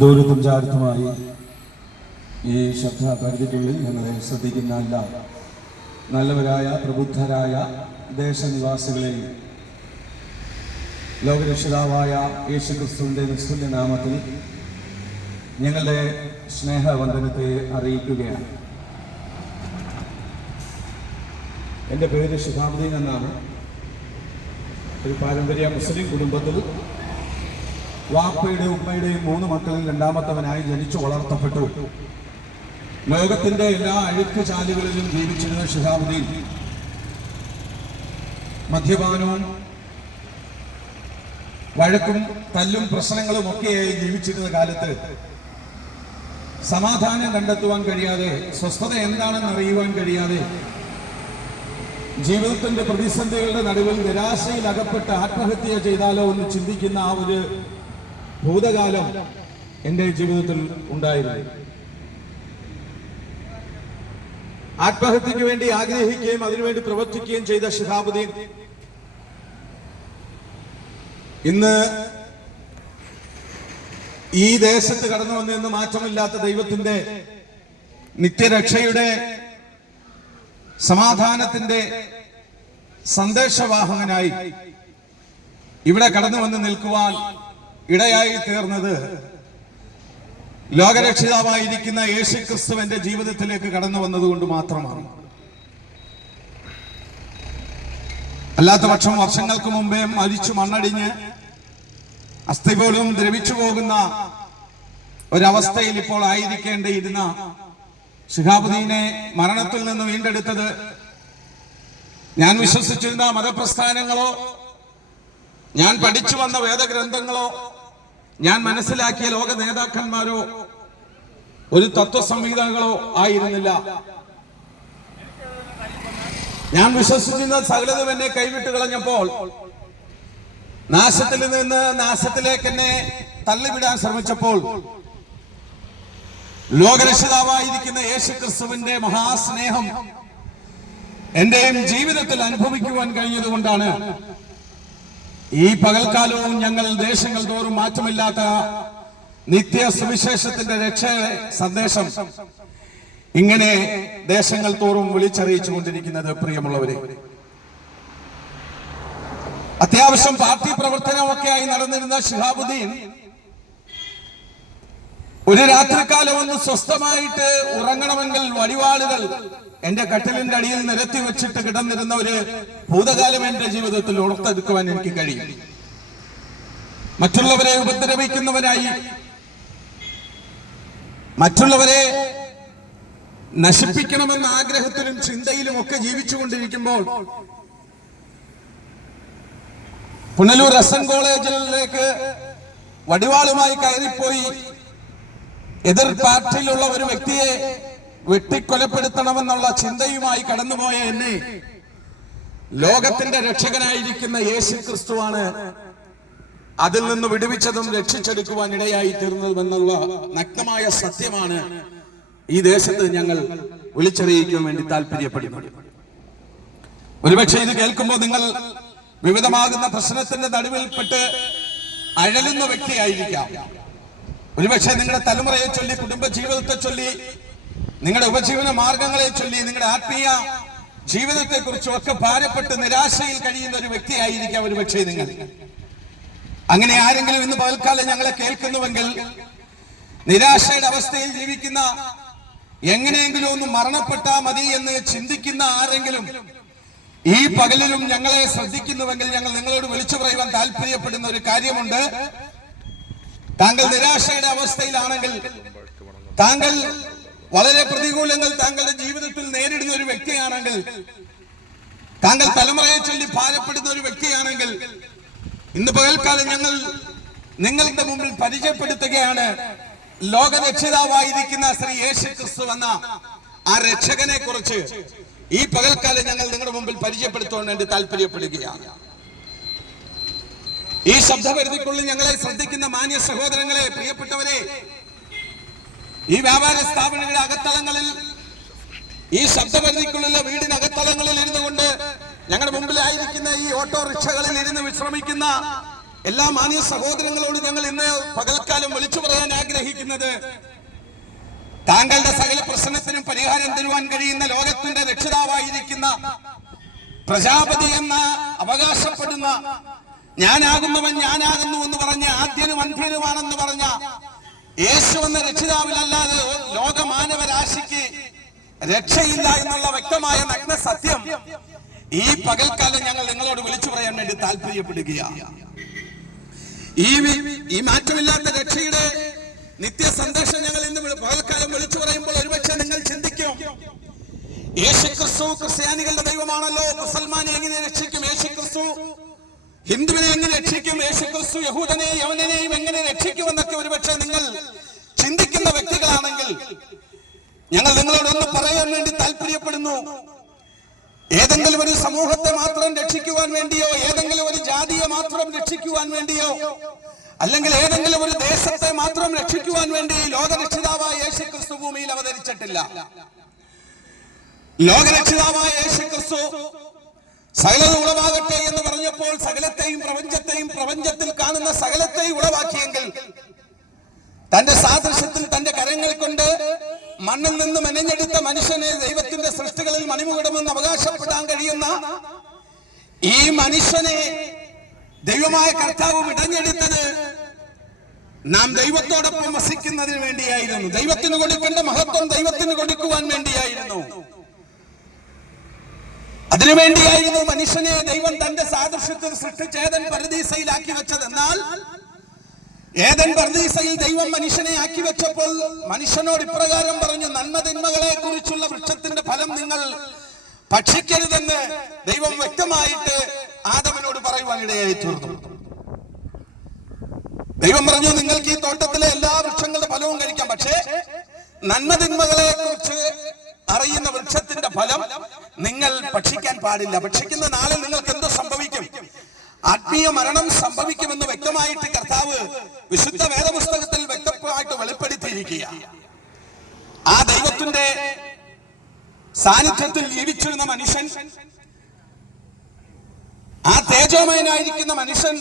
ദൂരത്തും ചാരത്തുമായി ഈ ശബ്ദ പരിധിക്കുള്ളിൽ ഞങ്ങളെ ശ്രദ്ധിക്കുന്ന എല്ലാ നല്ലവരായ പ്രബുദ്ധരായ ദേശനിവാസികളെയും ലോകരക്ഷിതാവായ യേശുക്രിസ്തുവിൻ്റെ നിസ്തുല്യ നാമത്തിൽ ഞങ്ങളുടെ സ്നേഹവന്ദനത്തെ അറിയിക്കുകയാണ്. എൻ്റെ പേര് ശിഹാബുദ്ദീൻ എന്നാണ്. ഒരു പാരമ്പര്യ മുസ്ലിം കുടുംബത്തിൽ വാപ്പയുടെയും ഉമ്മയുടെയും 3 മക്കളിൽ രണ്ടാമത്തവനായി ജനിച്ചു വളർത്തപ്പെട്ടു. ലോകത്തിന്റെ എല്ലാ അഴുക്ക് ചാലുകളിലും ജീവിച്ചിരുന്ന ശിഹാബുദ്ദീൻ മദ്യപാനവും വഴക്കും തല്ലും പ്രശ്നങ്ങളും ഒക്കെയായി ജീവിച്ചിരുന്ന കാലത്ത് സമാധാനം കണ്ടെത്തുവാൻ കഴിയാതെ, സ്വസ്ഥത എന്താണെന്ന് അറിയുവാൻ കഴിയാതെ, ജീവിതത്തിന്റെ പ്രതിസന്ധികളുടെ നടുവിൽ നിരാശയിൽ അകപ്പെട്ട് ആത്മഹത്യ ചെയ്താലോ എന്ന് ചിന്തിക്കുന്ന ആ ഒരു ഭൂതകാലം എൻ്റെ ജീവിതത്തിൽ ഉണ്ടായിരുന്നു. ആത്മഹത്യക്ക് വേണ്ടി ആഗ്രഹിക്കുകയും അതിനുവേണ്ടി പ്രവർത്തിക്കുകയും ചെയ്ത ശിഹാബുദ്ദീൻ ഇന്ന് ഈ ദേശത്ത് കടന്നു വന്നെന്ന് മാറ്റമില്ലാത്ത ദൈവത്തിന്റെ നിത്യരക്ഷയുടെ സമാധാനത്തിന്റെ സന്ദേശവാഹകനായി ഇവിടെ കടന്നു വന്ന് നിൽക്കുവാൻ ഇടയായി തീർന്നത് ലോകരക്ഷിതാവായിരിക്കുന്ന യേശുക്രിസ്തുവിന്റെ ജീവിതത്തിലേക്ക് കടന്നു വന്നതുകൊണ്ട് മാത്രമാണ്. അല്ലാത്ത പക്ഷം വർഷങ്ങൾക്ക് മുമ്പേ മരിച്ചു മണ്ണടിഞ്ഞ് അസ്ഥി പോലും ദ്രവിച്ചു പോകുന്ന ഒരവസ്ഥയിൽ ഇപ്പോൾ ആയിരിക്കേണ്ടിയിരുന്ന ശിഹാബുദ്ദീനെ മരണത്തിൽ നിന്ന് വീണ്ടെടുത്തത് ഞാൻ വിശ്വസിച്ചിരുന്ന മതപ്രസ്ഥാനങ്ങളോ, ഞാൻ പഠിച്ചു വന്ന വേദഗ്രന്ഥങ്ങളോ, ഞാൻ മനസ്സിലാക്കിയ ലോക നേതാക്കന്മാരോ, ഒരു തത്വസംഹിതകളോ ആയിരുന്നില്ല. ഞാൻ വിശ്വസിച്ചിരുന്ന സകലതും എന്നെ കൈവിട്ട് കളഞ്ഞപ്പോൾ നാശത്തിൽ നിന്ന് നാശത്തിലേക്ക് എന്നെ തള്ളിവിടാൻ ശ്രമിച്ചപ്പോൾ ലോകരക്ഷിതാവായിരിക്കുന്ന യേശുക്രിസ്തുവിന്റെ മഹാസ്നേഹം എന്റെയും ജീവിതത്തിൽ അനുഭവിക്കുവാൻ കഴിഞ്ഞതുകൊണ്ടാണ് ഈ പകൽക്കാലവും ഞങ്ങൾ ദേശങ്ങൾ തോറും മാറ്റമില്ലാത്ത നിത്യ സുവിശേഷത്തിന്റെ രക്ഷ സന്ദേശം ഇങ്ങനെ ദേശങ്ങൾ തോറും വിളിച്ചറിയിച്ചു കൊണ്ടിരിക്കുന്നത്. പ്രിയമുള്ളവരെ, അത്യാവശ്യം പാർട്ടി പ്രവർത്തനമൊക്കെ ആയി നടന്നിരുന്ന ശിഹാബുദ്ദീൻ ഒരു രാത്രികാലം ഒന്ന് സ്വസ്ഥമായിട്ട് ഉറങ്ങണമെങ്കിൽ വടിവാളുകൾ എന്റെ കട്ടിലിന്റെ അടിയിൽ നിരത്തി വെച്ചിട്ട് കിടന്നിരുന്ന ഒരു ഭൂതകാലം എന്റെ ജീവിതത്തിൽ ഓർത്തെടുക്കുവാൻ എനിക്ക് കഴിയും. മറ്റുള്ളവരെ ഉപദ്രവിക്കുന്നവനായി, മറ്റുള്ളവരെ നശിപ്പിക്കണമെന്ന ആഗ്രഹത്തിലും ചിന്തയിലും ഒക്കെ ജീവിച്ചുകൊണ്ടിരിക്കുമ്പോൾ പുനലൂർ എസ് എൻ കോളേജിലേക്ക് വടിവാളുമായി കയറിപ്പോയി എതിർ പാർട്ടിയിലുള്ള ഒരു വ്യക്തിയെ വെട്ടിക്കൊലപ്പെടുത്തണമെന്നുള്ള ചിന്തയുമായി കടന്നുപോയ എന്നെ ലോകത്തിന്റെ രക്ഷകനായിരിക്കുന്ന യേശുക്രിസ്തുവാണ് അതിൽ നിന്ന് വിടുവിച്ചതും രക്ഷിച്ചെടുക്കുവാൻ ഇടയായി തീർന്നതുമെന്നുള്ള നഗ്നമായ സത്യമാണ് ഈ ദേശത്ത് ഞങ്ങൾ വിളിച്ചറിയിക്കാൻ വേണ്ടി താല്പര്യപ്പെടുന്നത്. ഒരുപക്ഷെ ഇത് കേൾക്കുമ്പോൾ നിങ്ങൾ വിവിധമാകുന്ന പ്രശ്നത്തിന്റെ നടുവിൽപ്പെട്ട് അഴലുന്ന വ്യക്തിയായിരിക്കാം. ഒരുപക്ഷെ നിങ്ങളുടെ തലമുറയെ ചൊല്ലി, കുടുംബ ജീവിതത്തെ ചൊല്ലി, നിങ്ങളുടെ ഉപജീവന മാർഗങ്ങളെ ചൊല്ലി, നിങ്ങളുടെ ആത്മീയ ജീവിതത്തെ കുറിച്ചും ഒക്കെ ഭാരപ്പെട്ട് നിരാശയിൽ കഴിയുന്ന ഒരു വ്യക്തിയായിരിക്കാം ഒരുപക്ഷെ നിങ്ങൾ. അങ്ങനെ ആരെങ്കിലും ഇന്ന് പകൽക്കാലം ഞങ്ങളെ കേൾക്കുന്നുവെങ്കിൽ, നിരാശയുടെ അവസ്ഥയിൽ ജീവിക്കുന്ന, എങ്ങനെയെങ്കിലും ഒന്ന് മരണപ്പെട്ടാ മതി എന്ന് ചിന്തിക്കുന്ന ആരെങ്കിലും ഈ പകലിലും ഞങ്ങളെ ശ്രദ്ധിക്കുന്നുവെങ്കിൽ ഞങ്ങൾ നിങ്ങളോട് വിളിച്ചു പറയുവാൻ താല്പര്യപ്പെടുന്ന ഒരു കാര്യമുണ്ട്. താങ്കൾ നിരാശയുടെ അവസ്ഥയിലാണെങ്കിൽ, താങ്കൾ വളരെ പ്രതികൂലങ്ങൾ താങ്കളുടെ ജീവിതത്തിൽ നേരിടുന്ന ഒരു വ്യക്തിയാണെങ്കിൽ, താങ്കൾ തലമുറയെ ചൊല്ലി ഭാരപ്പെടുന്ന ഒരു വ്യക്തിയാണെങ്കിൽ, ഇന്ന് പകൽക്കാലം ഞങ്ങൾ നിങ്ങളുടെ മുമ്പിൽ പരിചയപ്പെടുത്തുകയാണ് ലോകരക്ഷിതാവായിരിക്കുന്ന ശ്രീ യേശുക്രിസ്തു എന്ന ആ രക്ഷകനെ കുറിച്ച് ഈ പകൽക്കാലം ഞങ്ങൾ നിങ്ങളുടെ മുമ്പിൽ പരിചയപ്പെടുത്താൻ വേണ്ടി താല്പര്യപ്പെടുകയാണ്. ഈ ശബ്ദപരിധിക്കുള്ളിൽ ഞങ്ങളെ ശ്രദ്ധിക്കുന്ന മാന്യ സഹോദരങ്ങളെ, പ്രിയപ്പെട്ടവരെ, ഈ വ്യാപാര സ്ഥാപനങ്ങളുടെ അകത്തളങ്ങളിൽ, ഈ ശബ്ദപരിധിക്കുള്ളിലെ വീടിനകത്തളങ്ങളിൽ ഇരുന്നു കൊണ്ട് ഞങ്ങളുടെ മുമ്പിലായിരിക്കുന്ന ഈ ഓട്ടോറിക്ഷകളിൽ ഇരുന്ന് വിശ്രമിക്കുന്ന എല്ലാ മാന്യ സഹോദരങ്ങളോട് ഞങ്ങൾ ഇന്ന് പകൽക്കാലം വിളിച്ചു പറയാൻ ആഗ്രഹിക്കുന്നത്, താങ്കളുടെ സകല പ്രശ്നത്തിനും പരിഹാരം തരുവാൻ കഴിയുന്ന ലോകത്തിന്റെ രക്ഷിതാവായിരിക്കുന്ന പ്രജാപതി എന്ന അവകാശപ്പെടുന്ന, ഞാനാകുന്നവൻ ഞാനാകുന്നു എന്ന് പറഞ്ഞ, ആദ്യനും അന്ത്യനുമാണെന്ന് പറഞ്ഞ യേശു എന്ന രക്ഷിതാവിലല്ലാതെ ലോകമാനവരാശിക്ക് രക്ഷയില്ല എന്നുള്ള വ്യക്തമായ നഗ്ന സത്യം ഈ പകൽക്കാലം ഞങ്ങൾ നിങ്ങളോട് വിളിച്ചു പറയാൻ വേണ്ടി താല്പര്യപ്പെടുകയാണ്. ഈ മാറ്റമില്ലാത്ത രക്ഷയുടെ നിത്യ സന്ദേശം ഞങ്ങൾ ഇന്ന് പകൽക്കാലം വിളിച്ചു പറയുമ്പോൾ ഒരുപക്ഷെ നിങ്ങൾ ചിന്തിക്കും, യേശുക്രിസ്തു ക്രിസ്ത്യാനികളുടെ ദൈവമാണല്ലോ, മുസൽമാനെ എങ്ങനെ രക്ഷിക്കും? യേശുക്രിസ്തു ഹിന്ദുവിനെ എങ്ങനെ രക്ഷിക്കും? യേശുക്രിസ്തു യഹൂദനെയും യവനനെയും എങ്ങനെ രക്ഷിക്കുമെന്നൊക്കെ ഒരുപക്ഷെ നിങ്ങൾ ചിന്തിക്കുന്ന വ്യക്തികളാണെങ്കിൽ ഞങ്ങൾ നിങ്ങളോട് ഒന്ന് പറയാൻ വേണ്ടി താല്പര്യപ്പെടുന്നു. ഏതെങ്കിലും ഒരു സമൂഹത്തെ മാത്രം രക്ഷിക്കുവാൻ വേണ്ടിയോ, ഏതെങ്കിലും ഒരു ജാതിയെ മാത്രം രക്ഷിക്കുവാൻ വേണ്ടിയോ, അല്ലെങ്കിൽ ഏതെങ്കിലും ഒരു ദേശത്തെ മാത്രം രക്ഷിക്കുവാൻ വേണ്ടി ലോകരക്ഷിതാവായ യേശുക്രിസ്തു ഭൂമിയിൽ അവതരിച്ചിട്ടില്ല. ലോകരക്ഷിതാവായ യേശുക്രിസ്തു സകലത ഉളവാകട്ടെ എന്ന് പറഞ്ഞപ്പോൾ സകലത്തെയും പ്രപഞ്ചത്തെയും പ്രപഞ്ചത്തിൽ കാണുന്ന സകലത്തെയും ഉളവാക്കിയെങ്കിൽ തന്റെ സാദൃശ്യത്തിൽ തന്റെ കരങ്ങൾ കൊണ്ട് മണ്ണിൽ നിന്ന് മെനഞ്ഞെടുത്ത മനുഷ്യനെ ദൈവത്തിന്റെ സൃഷ്ടികളിൽ മണിമുകിടമെന്ന് അവകാശപ്പെടാൻ കഴിയുന്ന ഈ മനുഷ്യനെ ദൈവമായ കർത്താവ് വിടഞ്ഞെടുത്തത് നാം ദൈവത്തോടൊപ്പം വസിക്കുന്നതിന് വേണ്ടിയായിരുന്നു. ദൈവത്തിന് കൊടുക്കേണ്ട മഹത്വം ദൈവത്തിന് കൊടുക്കുവാൻ വേണ്ടിയായിരുന്നു. അതിനുവേണ്ടിയായിരുന്നു മനുഷ്യനെ ദൈവം തന്റെ സാദൃശ്യത്തിൽ സൃഷ്ടിച്ച് ഏദൻ പരദീസയിലാക്കി വെച്ചത്. എന്നാൽ ഏദൻ പരദീസയിൽ ദൈവം മനുഷ്യനെ ആക്കി വെച്ചപ്പോൾ മനുഷ്യനോട് ഇപ്രകാരം പറഞ്ഞു, നന്മതിന്മകളെ കുറിച്ചുള്ള വൃക്ഷത്തിന്റെ ഫലം നിങ്ങൾ ഭക്ഷിക്കരുതെന്ന് ദൈവം വ്യക്തമായിട്ട് ആദമിനോട് പറയുവാൻ ഇടയായി തീർന്നു. ദൈവം പറഞ്ഞു, നിങ്ങൾക്ക് ഈ തോട്ടത്തിലെ എല്ലാ വൃക്ഷങ്ങളുടെ ഫലവും കഴിക്കാം, പക്ഷേ നന്മതിന്മകളെ കുറിച്ച് അറിയുന്ന വൃക്ഷത്തിന്റെ ഫലം നിങ്ങൾ ഭക്ഷിക്കാൻ പാടില്ല. ഭക്ഷിക്കുന്ന നാളിൽ നിങ്ങൾക്ക് എന്തോ സംഭവിക്കും? ആത്മീയ മരണം സംഭവിക്കുമെന്ന് വ്യക്തമായിട്ട് കർത്താവ് വിശുദ്ധ വേദപുസ്തകത്തിൽ വ്യക്തമായിട്ട് വെളിപ്പെടുത്തിയിരിക്കുക. ആ ദൈവത്തിന്റെ സാന്നിധ്യത്തിൽ ജീവിച്ചിരുന്ന മനുഷ്യൻ, ആ തേജോമയനായിരിക്കുന്ന മനുഷ്യൻ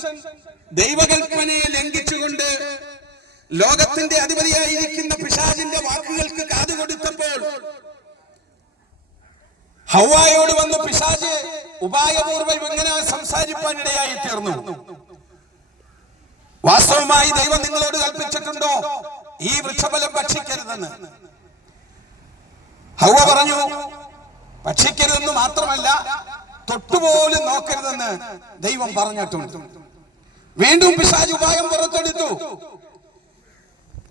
ദൈവകൽപ്പനയെ ലംഘിച്ചുകൊണ്ട് ലോകത്തിന്റെ അധിപതിയായിരിക്കുന്ന പിശാചിന്റെ വാക്കുകൾക്ക് കാതുകൊടുത്തപ്പോൾ ഹവ്വായോട് വന്ന് പിശാച് ഉപായപൂർവ്വം ഇങ്ങനെ സംസാരിപ്പാൻ ഇടയായി തീർന്നു. വാസ്തവമായി ദൈവം നിങ്ങളോട് കൽപ്പിച്ചിട്ടുണ്ടോ ഈ വൃക്ഷഫലം ഭക്ഷിക്കരുതെന്ന്? ഹവ്വ പറഞ്ഞു ഭക്ഷിക്കരുതെന്ന് മാത്രമല്ല തൊട്ടുപോലും നോക്കരുതെന്ന് ദൈവം പറഞ്ഞിട്ടുണ്ട്. വീണ്ടും പിശാച് ഉപായം പുറത്തെടുത്തു.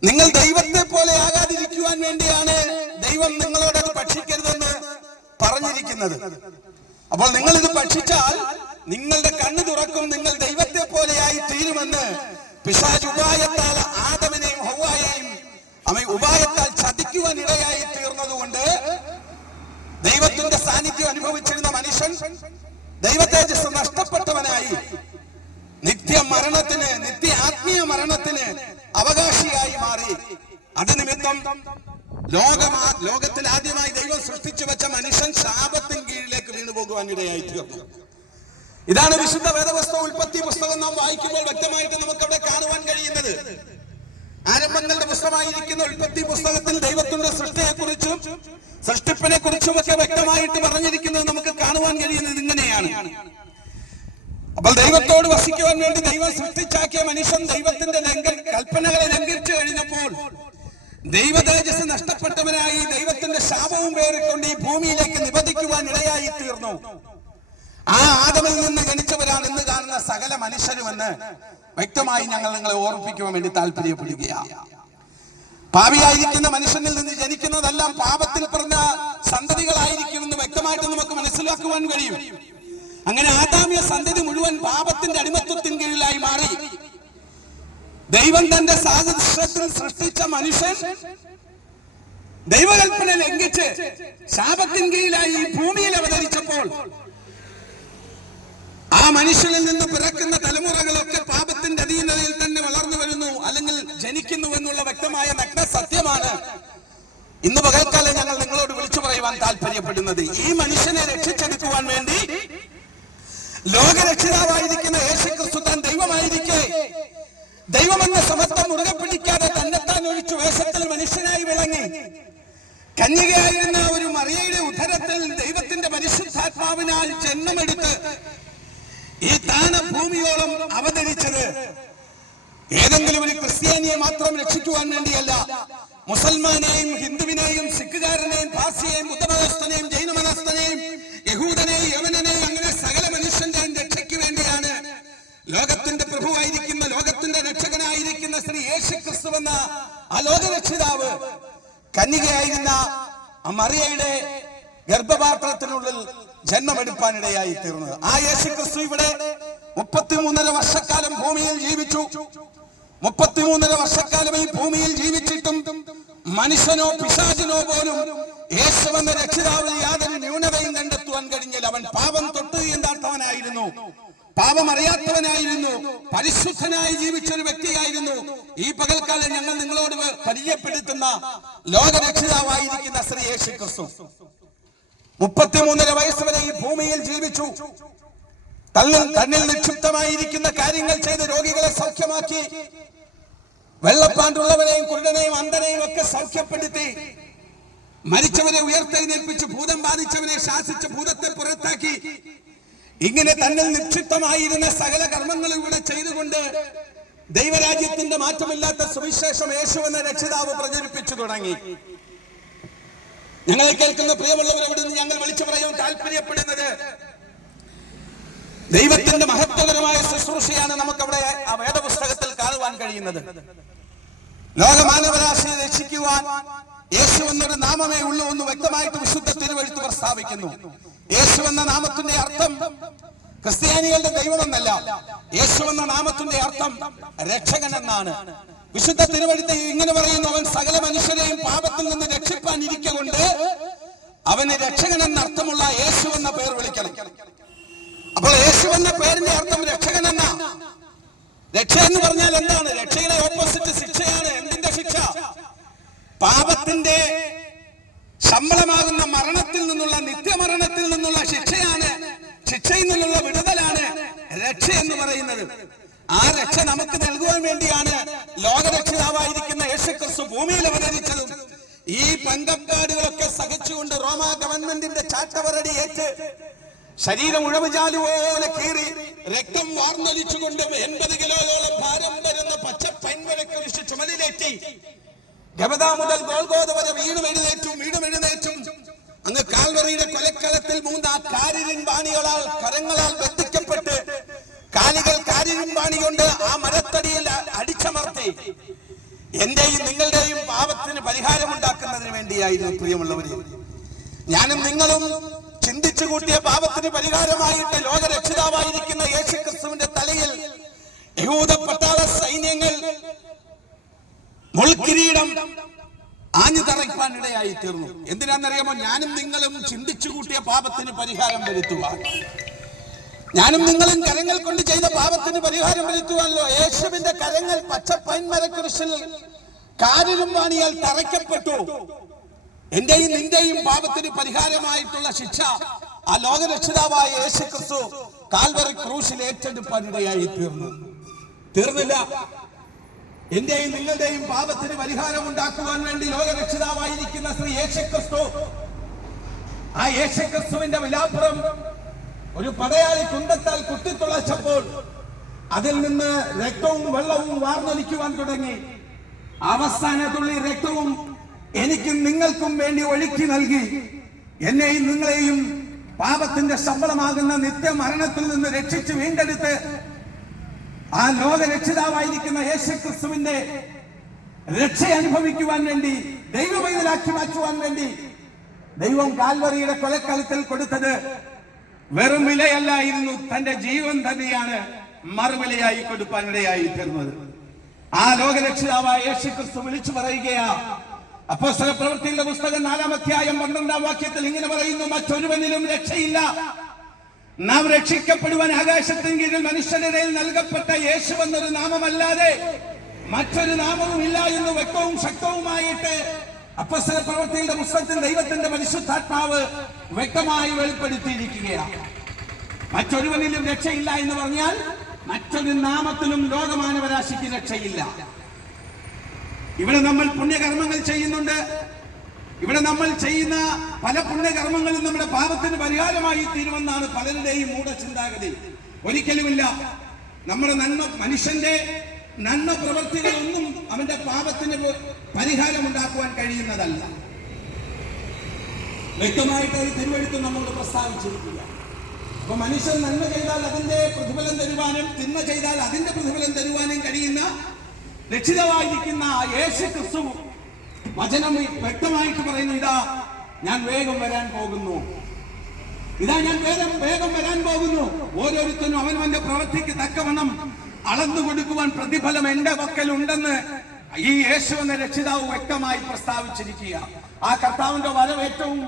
നിങ്ങൾ ദൈവത്തെ പോലെ ആകാതിരിക്കുവാൻ വേണ്ടിയാണ് ദൈവം നിങ്ങളോട് ഭക്ഷിക്കരുതെന്ന് പറഞ്ഞിരിക്കുന്നത്. അപ്പോൾ നിങ്ങൾ ഇത് ഭക്ഷിച്ചാൽ നിങ്ങളുടെ കണ്ണ് തുറക്കും, നിങ്ങൾ ദൈവത്തെ പോലെയായി തീരുമെന്ന് പിശാച് ഉപായത്താൽ ആദമിനെയും ഹവ്വായെയും ഉപായത്താൽ ചതിക്കുവാൻ ഇടയായി തീർന്നതുകൊണ്ട് ദൈവത്തിന്റെ സാന്നിധ്യം അനുഭവിച്ചിരുന്ന മനുഷ്യൻ ദൈവതേജസ് നഷ്ടപ്പെട്ടവനായി നിത്യ മരണത്തിന്, നിത്യ ആത്മീയ മരണത്തിന് അവകാശിയായി മാറി. അത് നിമിത്തം ലോകത്തിൽ ആദ്യമായി ദൈവം സൃഷ്ടിച്ചു വെച്ച മനുഷ്യൻ ശാപത്തിൻ കീഴിലേക്ക് വീണുപോകുവാൻ ഇടയായി തീർന്നു. ഇതാണ് വിശുദ്ധ വേദപുസ്തകം ഉൽപ്പത്തി പുസ്തകം നാം വായിക്കുമ്പോൾ വ്യക്തമായിട്ട് നമുക്ക് അവിടെ കാണുവാൻ കഴിയുന്നത്. ആരംഭങ്ങളുടെ പുസ്തകമായിരിക്കുന്ന ഉൽപ്പത്തി പുസ്തകത്തിൽ ദൈവത്തിന്റെ സൃഷ്ടിയെക്കുറിച്ചും സൃഷ്ടിപ്പിനെ കുറിച്ചും ഒക്കെ വ്യക്തമായിട്ട് പറഞ്ഞിരിക്കുന്നത് നമുക്ക് കാണുവാൻ കഴിയുന്നത് ഇങ്ങനെയാണ്. അപ്പോൾ ദൈവത്തോട് വസിക്കുവാൻ വേണ്ടി ദൈവം സൃഷ്ടിച്ചാക്കിയ മനുഷ്യൻ ദൈവത്തിന്റെ കൽപ്പനകളെ ലംഘിച്ചു കഴിഞ്ഞപ്പോൾ ദൈവ തേജസ് നഷ്ടപ്പെട്ടവനായി ദൈവത്തിന്റെ ശാപവും പേറിക്കൊണ്ട് ഈ ഭൂമിയിലേക്ക് നിപതിക്കുവാൻ ഇടയായി തീർന്നു. ആ ആദമിൽ നിന്ന് ജനിച്ചവരാണ് ഇന്ന് കാണുന്ന സകല മനുഷ്യരുമെന്ന് വ്യക്തമായി ഞങ്ങൾ നിങ്ങളെ ഓർമ്മിപ്പിക്കുവാൻ വേണ്ടി താല്പര്യപ്പെടുകയാണ്. പാപിയായിരിക്കുന്ന മനുഷ്യനിൽ നിന്ന് ജനിക്കുന്നതെല്ലാം പാപത്തിൽ പറഞ്ഞ സന്തതികളായിരിക്കുമെന്ന് വ്യക്തമായിട്ട് നമുക്ക് മനസ്സിലാക്കുവാൻ കഴിയും. അങ്ങനെ ആദാമ്യ സന്തതി മുഴുവൻ പാപത്തിന്റെ അടിമത്വത്തിൻ കീഴിലായി മാറി. ദൈവം തന്റെ സാദൃശ്യത്തിൽ സൃഷ്ടിച്ച മനുഷ്യൻ ദൈവകൽപ്പന ലംഘിച്ച് ശാപത്തിൻ കീഴിലായി ഈ ഭൂമിയിൽ അവതരിച്ചപ്പോൾ ആ മനുഷ്യനിൽ നിന്ന് പിറക്കുന്ന തലമുറകളൊക്കെ പാപത്തിന്റെ അധീനതയിൽ തന്നെ വളർന്നു വരുന്നു, അല്ലെങ്കിൽ ജനിക്കുന്നു എന്നുള്ള വ്യക്തമായ നഗ്ന സത്യമാണ് ഇന്ന് പകൽക്കാലം ഞങ്ങൾ നിങ്ങളോട് വിളിച്ചു പറയുവാൻ താല്പര്യപ്പെടുന്നത്. ഈ മനുഷ്യനെ രക്ഷിച്ചെടുക്കുവാൻ വേണ്ടി ലോകരക്ഷിതാവായിരിക്കുന്ന യേശുക്രിസ്തു താൻ ദൈവമായി ദൈവമായിരിക്കെ ദൈവമെന്ന സമത്വം മുറുകെ പിടിക്കാതെ തന്നെത്താൻ ഒഴിച്ചു വേഷത്തിൽ മനുഷ്യനായി വിളങ്ങി കന്യകയായിരുന്ന ഒരു മറിയയുടെ ഉദരത്തിൽ ദൈവത്തിന്റെ പരിശുദ്ധാത്മാവിനാൽ ജന്മമെടുത്ത് ഈ താണ ഭൂമിയോളം അവതരിച്ചത് ഏതെങ്കിലും ഒരു ക്രിസ്ത്യാനിയെ മാത്രം രക്ഷിക്കുവാൻ വേണ്ടിയല്ല, മുസൽമാനെയും ഹിന്ദുവിനെയും സിഖുകാരനെയും പാർസിയെയും ബുദ്ധമതസ്ഥനെയും ജൈനമതസ്ഥനെയും യഹൂദനെയും യവനനെയും അങ്ങനെ സകല മനുഷ്യന്റെയും രക്ഷയ്ക്ക് വേണ്ടിയാണ് ലോകത്തിന്റെ പ്രഭുവായിരിക്കുന്ന ലോകത്തിന്റെ രക്ഷകനായിരിക്കുന്ന ശ്രീ യേശു ക്രിസ്തു എന്ന ആ ലോകരക്ഷിതാവ് കന്യകയായിരുന്ന മറിയയുടെ ഗർഭപാത്രത്തിനുള്ളിൽ ജന്മമെടുപ്പാനിടയായി തീർന്നത്. ആ യേശു ക്രിസ്തു ഇവിടെ 33.5 വർഷക്കാലം ഭൂമിയിൽ ജീവിച്ചു. 33.5 വർഷക്കാലം ഈ ഭൂമിയിൽ ജീവിച്ചിട്ടും മനുഷ്യനോ പിശാചിനോ പോലും യേശു എന്ന രക്ഷിതാവിൽ യാതൊരു ന്യൂനതയും കണ്ടെത്തുവാൻ കഴിഞ്ഞില്ല. അവൻ പാപം തൊട്ട് എന്താത്തവനായിരുന്നു, പാപം അറിയാത്തവനായിരുന്നു, പരിശുദ്ധനായി ജീവിച്ചൊരു വ്യക്തിയായിരുന്നു. ഈ പകൽക്കാലം ഞങ്ങൾ നിങ്ങളോട് പരിചയപ്പെടുത്തുന്ന ലോകരക്ഷിതാവായിരിക്കുന്ന ശ്രീ യേശു ക്രിസ്തു 33.5 വയസ്സ് വരെ ഈ ഭൂമിയിൽ ജീവിച്ചു. തന്നിൽ നിക്ഷിപ്തമായിരിക്കുന്ന കാര്യങ്ങൾ ചെയ്ത് രോഗികളെ സൗഖ്യമാക്കി, വെള്ളപ്പാണ്ടുള്ളവരെയും കുരുടനെയും അന്ധനെയും ഒക്കെ സൗഖ്യപ്പെടുത്തി, മരിച്ചവരെ ഉയർത്തെഴുന്നേൽപ്പിച്ച് ഭൂതം ബാധിച്ചവനെ ശാസിച്ച് ഭൂതത്തെ പുറത്താക്കി, ഇങ്ങനെ തന്നിൽ നിക്ഷിപ്തമായിരുന്ന സകല കർമ്മങ്ങളും ഇവിടെ ചെയ്തുകൊണ്ട് ദൈവരാജ്യത്തിന്റെ മാറ്റമില്ലാത്ത സുവിശേഷം യേശു എന്ന രക്ഷിതാവ് പ്രചരിപ്പിച്ചു തുടങ്ങി. ഞങ്ങളെ കേൾക്കുന്ന പ്രിയമുള്ളവരോട് ഞങ്ങൾ വിളിച്ചു പറയാൻ താല്പര്യപ്പെടുന്നത് ദൈവത്തിന്റെ മഹത്വകരമായ ശുശ്രൂഷയാണ് നമുക്കവിടെ ആ വേദപുസ്തകത്തിൽ കാണുവാൻ കഴിയുന്നത്. ലോകമാനവരാശിയെ രക്ഷിക്കുവാൻ യേശു എന്നൊരു നാമമേ ഉള്ളൂ എന്ന് വ്യക്തമായിട്ട് വിശുദ്ധ തിരുവെഴുത്ത് പ്രസ്താവിക്കുന്നു. യേശു എന്ന നാമത്തിന്റെ അർത്ഥം ക്രിസ്ത്യാനികളുടെ ദൈവമെന്നല്ല. യേശു എന്ന നാമത്തിന്റെ അർത്ഥം രക്ഷകൻ എന്നാണ്. വിശുദ്ധ തിരുവെഴുത്ത് ഇങ്ങനെ പറയുന്നു: അവൻ സകല മനുഷ്യരെയും പാപത്തിൽ നിന്ന് രക്ഷിപ്പാൻ ഇരിക്കൊണ്ട് അവന് രക്ഷകൻ എന്ന അർത്ഥമുള്ള യേശു എന്ന പേർ വിളിക്കണം. അപ്പോൾ യേശു എന്ന പേരിന്റെ അർത്ഥം രക്ഷകൻ എന്ന. രക്ഷ എന്ന് പറഞ്ഞാൽ എന്താണ്? രക്ഷയുടെ ഓപ്പോസിറ്റ് ശിക്ഷയാണ്. എന്തിന്റെ ശിക്ഷ? പാപത്തിന്റെ ശമ്പളമാകുന്ന മരണത്തിൽ നിന്നുള്ള, നിത്യമരണത്തിൽ നിന്നുള്ള ശിക്ഷയാണ്. ശിക്ഷയിൽ നിന്നുള്ള വിടുതലാണ് രക്ഷ എന്ന് പറയുന്നത്. ആ രക്ഷ നമുക്ക് നൽകുവാൻ വേണ്ടിയാണ് ലോകരക്ഷിതാവായിരിക്കുന്ന യേശു ക്രിസ്തു ഭൂമിയിൽ അവതരിച്ചതും. ഈ പങ്കപ്പാടുകളൊക്കെ സഹിച്ചുകൊണ്ട് റോമാ ഗവൺമെന്റിന്റെ ചാട്ടവറടി ഏറ്റ് ശരീരം ഉഴവുചാലുപോലെ കീറി രക്തം വാർന്നൊലിച്ചുകൊണ്ട് 80 കിലോയോളം ഭാരം വരുന്ന പച്ച പൈൻമരക്കുരിശ് ചുമലിലേറ്റി ഗബദ മുതൽ ഗോൽഗോഥ വരെ വീടും എഴുന്നേറ്റും അങ്ങ് കാൽവറിയുടെ കൊലക്കളത്തിൽ 3 കാരിരുമ്പാണികളാൽ കരങ്ങളാൽ ബന്ധിക്കപ്പെട്ട് കാലുകൾ കാരിരുമ്പാണി കൊണ്ട് ആ മരത്തടിയിൽ അടിച്ചമർത്തി എന്റെയും നിങ്ങളുടെയും പാപത്തിന് പരിഹാരമുണ്ടാക്കുന്നതിന് വേണ്ടിയായിരുന്നു. പ്രിയമുള്ളവരെ, ഞാനും നിങ്ങളും ചിന്തിച്ചു കൂട്ടിയ പാപത്തിന് പരിഹാരമായിട്ട് ലോകരക്ഷിതാവായിരിക്കുന്ന യേശു ക്രിസ്തുവിന്റെ തലയിൽ യഹൂദ പട്ടാള സൈന്യങ്ങൾ മുൾക്കിരീടം ആഞ്ഞു തറയ്ക്കാൻ ഇടയായി തീർന്നു. എന്തിനാണെന്നറിയാമോ? ഞാനും നിങ്ങളും ചിന്തിച്ചു കൂട്ടിയ പാപത്തിന് പരിഹാരം വരുത്തുവാൻ, ഞാനും നിങ്ങളും കരങ്ങൾ കൊണ്ട് ചെയ്ത പാപത്തിന് പരിഹാരം വരുത്തുവാനല്ലോ യേശുവിന്റെ കരങ്ങൾ പച്ച പൈൻമരക്കുരിശിൽ കാരിരുമ്പാണിയാൽ തറയ്ക്കപ്പെട്ടു. എന്റെയും നിന്റെയും പാപത്തിന് പരിഹാരമായിട്ടുള്ള ശിക്ഷ ആ ലോകരക്ഷിതാവായ യേശു ക്രിസ്തു കാൽവറി ക്രൂശിൽ ഏറ്റെടുപ്പാനിടയായി തീർന്നില്ല. എന്റെയും നിങ്ങളുടെയും പാപത്തിന് പരിഹാരം ഉണ്ടാക്കുവാൻ വേണ്ടി ലോകരക്ഷിതാവായിരിക്കുന്ന ശ്രീ യേശു ക്രിസ്തു, ആ യേശു ക്രിസ്തുവിന്റെ വിലാപ്പുറം ഒരു പടയാളി കുന്തത്താൽ കുത്തിത്തുളച്ചപ്പോൾ അതിൽ നിന്ന് രക്തവും വെള്ളവും വാർന്നൊലിക്കുവാൻ തുടങ്ങി. അവസാന തുള്ളി രക്തവും എനിക്കും നിങ്ങൾക്കും വേണ്ടി ഒഴുക്കി നൽകി എന്നെയും നിങ്ങളെയും പാപത്തിന്റെ ശമ്പളമാകുന്ന നിത്യമരണത്തിൽ നിന്ന് രക്ഷിച്ച് വീണ്ടെടുത്ത് ആ ലോകരക്ഷിതാവായിരിക്കുന്ന യേശു ക്രിസ്തുവിന്റെ രക്ഷ അനുഭവിക്കുവാൻ വേണ്ടി, ദൈവമൈതലാക്കി മാറ്റുവാൻ വേണ്ടി ദൈവം കാൽവറിയുടെ കൊലക്കളത്തിൽ കൊടുത്തത് വെറും വിലയല്ലായിരുന്നു, തന്റെ ജീവൻ തന്നെയാണ് മറുവിലയായി കൊടുപ്പാനിടയായി തീർന്നത്. ആ ലോകരക്ഷിതാവായ യേശു ക്രിസ്തു വിളിച്ചു പറയുകയാ. അപ്പോസ്തല പ്രവൃത്തിയുടെ പുസ്തകം 4-ാം അധ്യായം 12-ാം വാക്യത്തിൽ ഇങ്ങനെ പറയുന്നു: മറ്റൊരുവനിലും രക്ഷയില്ല, നാം രക്ഷിക്കപ്പെടുവാൻ ആകാശത്തിന് കീഴിൽ മനുഷ്യരുടെ ഇടയിൽ നൽകപ്പെട്ട യേശു എന്നൊരു നാമമല്ലാതെ മറ്റൊരു നാമവും ഇല്ല എന്ന് വ്യക്തവും ശക്തവുമായിട്ട് അപ്പോസ്തല പ്രവൃത്തിയുടെ പുസ്തകത്തിൽ ദൈവത്തിന്റെ പരിശുദ്ധാത്മാവ് വ്യക്തമായി വെളിപ്പെടുത്തിയിരിക്കുകയാണ്. മറ്റൊരുവനിലും രക്ഷയില്ല എന്ന് പറഞ്ഞാൽ മറ്റൊരു നാമത്തിലും ലോകമാനവരാശിക്ക് രക്ഷയില്ല. ഇവിടെ നമ്മൾ പുണ്യകർമ്മങ്ങൾ ചെയ്യുന്നുണ്ട്. ഇവിടെ നമ്മൾ ചെയ്യുന്ന പല പുണ്യകർമ്മങ്ങളും നമ്മുടെ പാപത്തിന് പരിഹാരമായി തീരുമെന്നാണ് പലരുടെയും മൂഢചിന്താഗതി. ഒരിക്കലുമില്ല. നമ്മുടെ മനുഷ്യന്റെ നന്മ പ്രവൃത്തികളൊന്നും അവന്റെ പാപത്തിന് പരിഹാരമുണ്ടാക്കുവാൻ കഴിയുന്നതല്ല. വ്യക്തമായിട്ട് അത് തിരുവെഴുത്ത് നമ്മോട് പ്രസ്താവിച്ചിരിക്കുക. അപ്പൊ മനുഷ്യൻ നന്മ ചെയ്താൽ അതിന്റെ പ്രതിഫലം തരുവാനും തിന്മ ചെയ്താൽ അതിന്റെ പ്രതിഫലം തരുവാനും കഴിയുന്ന രക്ഷിതാവായിരിക്കുന്ന യേശു ക്രിസ്തു വചനം വ്യക്തമായിട്ട് പറയുന്നു, ഇതാ ഞാൻ വേഗം വരാൻ പോകുന്നു, ഇതാ ഞാൻ വേഗം വരാൻ പോകുന്നു. ഓരോരുത്തരും അവനവന്റെ പ്രവൃത്തിക്ക് തക്കവണ്ണം അളന്നു കൊടുക്കുവാൻ പ്രതിഫലം എന്റെ പക്കൽ ഉണ്ടെന്ന് ഈ യേശു എന്ന രക്ഷിതാവ് വ്യക്തമായി പ്രസ്താവിച്ചിരിക്കുക. ആ കർത്താവിന്റെ വരവ് ഏറ്റവും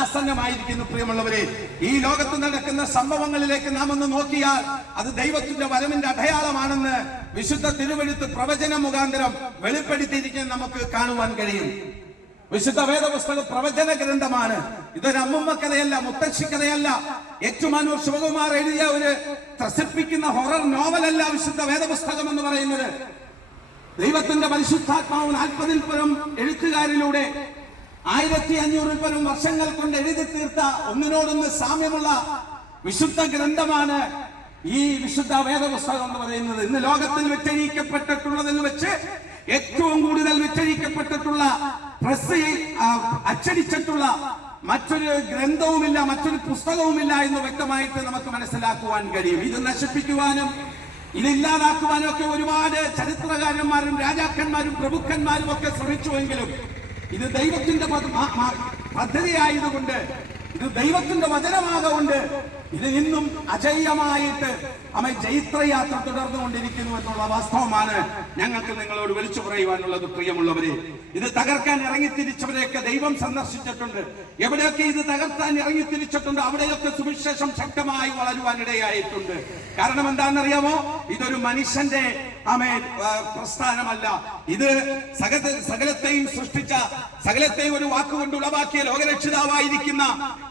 ആസന്നമായിരിക്കുന്നു. പ്രിയമുള്ളവരെ, ഈ ലോകത്ത് നടക്കുന്ന സംഭവങ്ങളിലേക്ക് നാം ഒന്ന് നോക്കിയാൽ അത് ദൈവത്തിന്റെ വരവിന്റെ അടയാളമാണെന്ന് വിശുദ്ധ തിരുവെഴുത്ത് പ്രവചന മുഖാന്തരം വെളിപ്പെടുത്തിയിരിക്കാൻ നമുക്ക് കാണുവാൻ കഴിയും. വിശുദ്ധ വേദപുസ്തകം പ്രവചന ഗ്രന്ഥമാണ്. ഇതൊരു അമ്മമ്മ കഥയല്ല, മുത്തശ്ശി കഥയല്ല, ഏറ്റുമാനൂർ ശിവകുമാർ എഴുതിയ ഒരു ത്രസിപ്പിക്കുന്ന ഹൊറർ നോവലല്ല വിശുദ്ധ വേദപുസ്തകം എന്ന് പറയുന്നത്. ദൈവത്തിന്റെ പരിശുദ്ധാത്മാവ് 40-ൽ പരം എഴുത്തുകാരിലൂടെ 1500-ൽ പരം വർഷങ്ങൾ കൊണ്ട് എഴുതി തീർത്ത ഒന്നിനോടൊന്ന് സാമ്യമുള്ള വിശുദ്ധ ഗ്രന്ഥമാണ് ഈ വിശുദ്ധ വേദപുസ്തകം എന്ന് പറയുന്നത്. ഇന്ന് ലോകത്തിൽ വിറ്റഴിക്കപ്പെട്ടിട്ടുള്ളതിൽ വെച്ച് ഏറ്റവും കൂടുതൽ വിറ്റഴിക്കപ്പെട്ടിട്ടുള്ള പ്രസ് അച്ചടിച്ചിട്ടുള്ള മറ്റൊരു ഗ്രന്ഥവുമില്ല, മറ്റൊരു പുസ്തകവുമില്ല എന്ന് വ്യക്തമായിട്ട് നമുക്ക് മനസ്സിലാക്കുവാൻ കഴിയും. ഇത് നശിപ്പിക്കുവാനും ഇത് ഇല്ലാതാക്കുവാനും ഒക്കെ ഒരുപാട് ചരിത്രകാരന്മാരും രാജാക്കന്മാരും പ്രഭുക്കന്മാരും ഒക്കെ ശ്രമിച്ചുവെങ്കിലും ഇത് ദൈവത്തിന്റെ പദ്ധതിയായതുകൊണ്ട്, ഇത് ദൈവത്തിന്റെ വചനമാകൊണ്ട് ഇത് ഇന്നും അജയ്യമായിട്ട് ജൈത്രയാത്ര തുടർന്നുകൊണ്ടിരിക്കുന്നു എന്നുള്ള വാസ്തവമാണ് ഞങ്ങൾക്ക് നിങ്ങളോട് വിളിച്ചു പറയുവാനുള്ളത്. പ്രിയമുള്ളവരെ, ഇത് തകർക്കാൻ ഇറങ്ങിത്തിരിച്ചവരെയൊക്കെ ദൈവം സന്ദർശിച്ചിട്ടുണ്ട്. എവിടെയൊക്കെ ഇത് തകർക്കാൻ ഇറങ്ങിത്തിരിച്ചിട്ടുണ്ട് അവിടെയൊക്കെ സുവിശേഷം ശക്തമായി വളരുവാനിടയായിട്ടുണ്ട്. കാരണം എന്താണെന്നറിയാമോ? ഇതൊരു മനുഷ്യന്റെ പ്രസ്ഥാനമല്ല. ഇത് സകലത്തെയും സൃഷ്ടിച്ച, സകലത്തെയും ഒരു വാക്കുകൊണ്ട് ഉളവാക്കിയ ലോകരക്ഷിതാവായിരിക്കുന്ന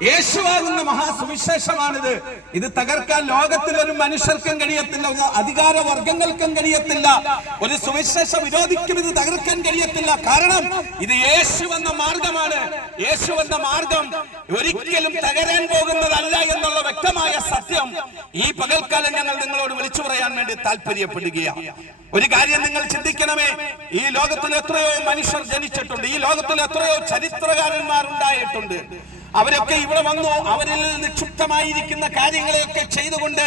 യേശുവാകുന്ന മഹാസുവിശേഷമാണിത്. ഇത് തകർക്കാൻ ലോകത്തിൽ ഒരു മനുഷ്യർക്കും കഴിയത്തില്ല, അധികാര വർഗങ്ങൾക്കും കഴിയത്തില്ല, ഒരു സുവിശേഷ വിരോധിക്കും ഇത് തകർക്കാൻ കഴിയത്തില്ല. കാരണം ഇത് യേശു എന്ന മാർഗമാണ്. യേശു എന്ന മാർഗം ഒരിക്കലും തകരാൻ പോകുന്നതല്ല എന്നുള്ള വ്യക്തമായ സത്യം ഈ പകൽക്കാലം ഞങ്ങൾ നിങ്ങളോട് വിളിച്ചു പറയാൻ വേണ്ടി താല്പര്യപ്പെടുകയാണ്. ഒരു കാര്യം നിങ്ങൾ ചിന്തിക്കണമേ, ഈ ലോകത്തിൽ എത്രയോ മനുഷ്യർ ജനിച്ചിട്ടുണ്ട്, ഈ ലോകത്തിൽ എത്രയോ ചരിത്രകാരന്മാർ ഉണ്ടായിട്ടുണ്ട്. അവരൊക്കെ ഇവിടെ വന്നു, അവരിൽ നിക്ഷിപ്തമായിരിക്കുന്ന കാര്യങ്ങളെയൊക്കെ ചെയ്തുകൊണ്ട്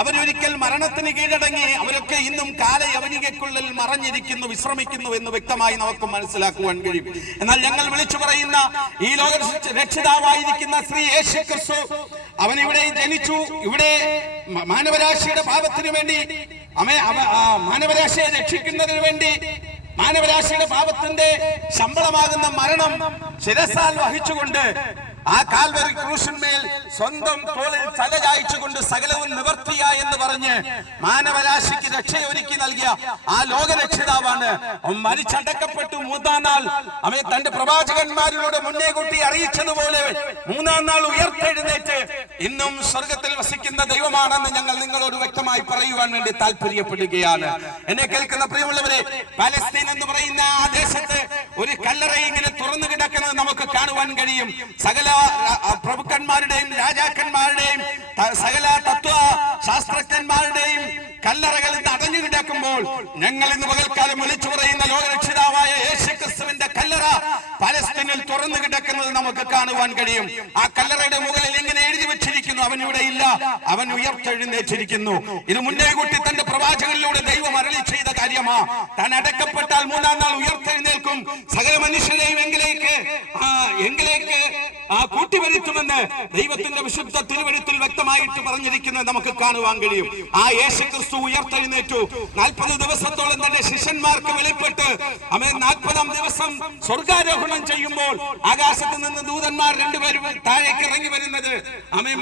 അവരൊരിക്കൽ മരണത്തിന് കീഴടങ്ങി അവരൊക്കെ ഇന്നും കാലയവനികയ്ക്കുള്ളിൽ മറഞ്ഞിരിക്കുന്നു, വിശ്രമിക്കുന്നു എന്ന് വ്യക്തമായി നമുക്ക് മനസ്സിലാക്കുവാൻ കഴിയും. എന്നാൽ ഞങ്ങൾ വിളിച്ചു പറയുന്ന ഈ ലോക രക്ഷിതാവായിരിക്കുന്ന ശ്രീ യേശു ക്രിസ്തു അവൻ ഇവിടെ ജനിച്ചു, ഇവിടെ മാനവരാശിയുടെ പാപത്തിന് വേണ്ടി, മാനവരാശിയെ രക്ഷിക്കുന്നതിന് വേണ്ടി, മാനവരാശിയുടെ പാപത്തിന്റെ ശമ്പളമാകുന്ന മരണം ശിരസാൽ വഹിച്ചുകൊണ്ട് ആ കാൽവരി ക്രൂശിന്മേൽ സ്വന്തം തോളിൽ തലചായ്ച്ചുകൊണ്ട് സകലവും നിവർത്തിയ എന്ന് പറഞ്ഞ് മാനവരാശിക്ക് രക്ഷയൊരുക്കി നൽകിയ ആ ലോകരക്ഷിതാവാണ്. മരിച്ചടക്കപ്പെട്ടു 3-ാം നാൾ അവയെ തന്റെ പ്രവാചകന്മാരിലൂടെ മുന്നേ കൂട്ടി അറിയിച്ചതുപോലെ 3-ാം നാൾ ഉയർത്തെഴുന്നേറ്റ് ഇന്നും സ്വർഗത്തിൽ വസിക്കുന്ന ദൈവമാണെന്ന് ഞങ്ങൾ നിങ്ങളോട് വ്യക്തമായി പറയുവാൻ വേണ്ടി താല്പര്യപ്പെടുകയാണ്. എന്നെ കേൾക്കുന്ന പ്രിയമുള്ളവരെ, പാലസ്തീൻ എന്ന് പറയുന്ന ആ ദേശത്ത് ഒരു കല്ലറ ഇങ്ങനെ തുറന്നു കിടക്കുന്നത് നമുക്ക് കാണുവാൻ കഴിയും. സകല പ്രഭുക്കന്മാരുടെയും രാജാക്കന്മാരുടെയും സകല തത്വ ശാസ്ത്രജ്ഞന്മാരുടെയും കല്ലറകൾ ഇന്ന് അടഞ്ഞു കിടക്കുമ്പോൾ ഞങ്ങൾ ഇന്ന് പകൽക്കാലം വിളിച്ചു പറയുന്ന ലോകരക്ഷിതാവായ യേശു ക്രിസ്തുവിന്റെ കല്ലറ പലസ്തീനിൽ തുറന്നു കിടക്കുന്നത് നമുക്ക് കാണുവാൻ കഴിയും. ആ കല്ലറയുടെ മുകളിൽ ഇങ്ങനെ എഴുതി വെച്ചിരിക്കുന്നു, അവൻ ഇവിടെ ഇല്ല, അവൻ ഉയർത്തെഴുന്നേറ്റിരിക്കുന്നു. ഇത് മുന്നേ കൂട്ടി തന്റെ പ്രവാചകനിലൂടെ ദൈവം അരുളി ചെയ്ത കാര്യമാ. താൻ അടക്കപ്പെട്ടാൽ 3-ാം നാൾ ഉയർത്തെഴുന്നേൽക്കും, സകല മനുഷ്യരെയും എങ്കിലേക്ക് കൂട്ടിവരുത്തുമെന്ന് ദൈവത്തിന്റെ വിശുദ്ധ തിരുവെഴുത്തിൽ വ്യക്തമായിട്ട് പറഞ്ഞിരിക്കുന്നത് നമുക്ക് കാണുവാൻ കഴിയും. ആ യേശു ക്രിസ്തു ഉയർത്തെഴുന്നേറ്റു. 40 ദിവസത്തോളം തന്റെ ശിഷ്യന്മാർക്ക് വെളിപ്പെട്ട് 40-ാം ദിവസം സ്വർഗാരോഹണം ചെയ്യുമ്പോൾ ആകാശത്ത് നിന്ന് ദൂതന്മാർ 2 പേരും താഴേക്ക് ഇറങ്ങി വരുന്നത്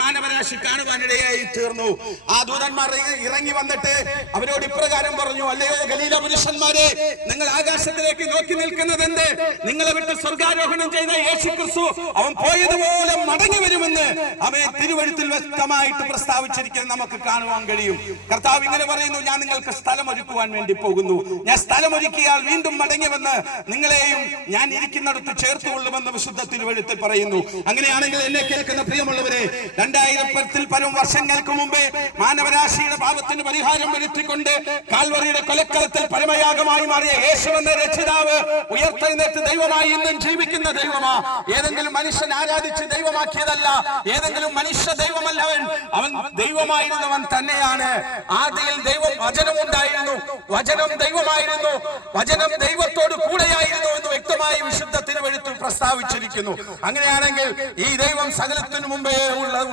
മാനവരാശി കാണുവാനിടയായി തീർന്നു. ആ ദൂതന്മാർ ഇറങ്ങി വന്നിട്ട് അവരോട് ഇപ്രകാരം പറഞ്ഞു, അല്ലയോ ഗലീല പുരുഷന്മാരെ, നിങ്ങൾ ആകാശത്തിലേക്ക് നോക്കി നിൽക്കുന്നത് എന്ത്? നിങ്ങളെ വിട്ട് സ്വർഗാരോഹണം ചെയ്ത യേശു ക്രിസ്തു അവൻ പോയതുപോലെ മടങ്ങി വരുമെന്ന് അവൻ തിരുവഴുത്തിൽ വ്യക്തമായിട്ട് പ്രസ്താവിച്ചിരിക്കുന്നത് നമുക്ക് കാണുവാൻ കഴിയും. കർത്താവ് ഇങ്ങനെ പറയുന്നു, ഞാൻ നിങ്ങൾക്ക് സ്ഥലം ഒരുക്കുവാൻ വേണ്ടി പോകുന്നു. ഞാൻ സ്ഥലം ഒരുക്കിയാൽ വീണ്ടും മടങ്ങി വന്ന് നിങ്ങളെയും ഞാൻ ഇരിക്കുന്നിടത്ത് ചേർത്തുകൊള്ളുമെന്ന് വിശുദ്ധ തിരുവഴുത്തിൽ പറയുന്നു. അങ്ങനെയാണെങ്കിൽ എന്നെ കേൾക്കുന്ന പ്രിയമുള്ളവരെ, 2000-ൽ പരം വർഷങ്ങൾക്ക് മുമ്പേ മാനവരാശിയുടെ പാപത്തിന് പരിഹാരം വരുത്തിക്കൊണ്ട് കാൽവറിയുടെ കൊലക്കളത്തിൽ പരമയാഗമായി മാറിയ യേശു എന്ന രക്ഷിതാവ് ഉയർത്തെഴുന്നേറ്റ് ദൈവമായി ഇന്നും ജീവിക്കുന്ന ദൈവമാ. ഏതെങ്കിലും മനുഷ്യൻ ആരാധിച്ച് ദൈവമാക്കിയതല്ല, ഏതെങ്കിലും മനുഷ്യ ദൈവമല്ല. അവൻ ദൈവമായിരുന്നവൻ തന്നെയാണ്. ആദിയിൽ ദൈവം വചനം ഉണ്ടായിരുന്നു, വചനം ദൈവമായിരുന്നു, വചനം ദൈവത്തോട് കൂടെയായിരുന്നു എന്ന് വ്യക്തമായി വിശുദ്ധ തിരുവഴുത്തിൽ പ്രസ്താവിച്ചിരിക്കുന്നു. അങ്ങനെയാണെങ്കിൽ ഈ ദൈവം സകലത്തിനു മുമ്പേ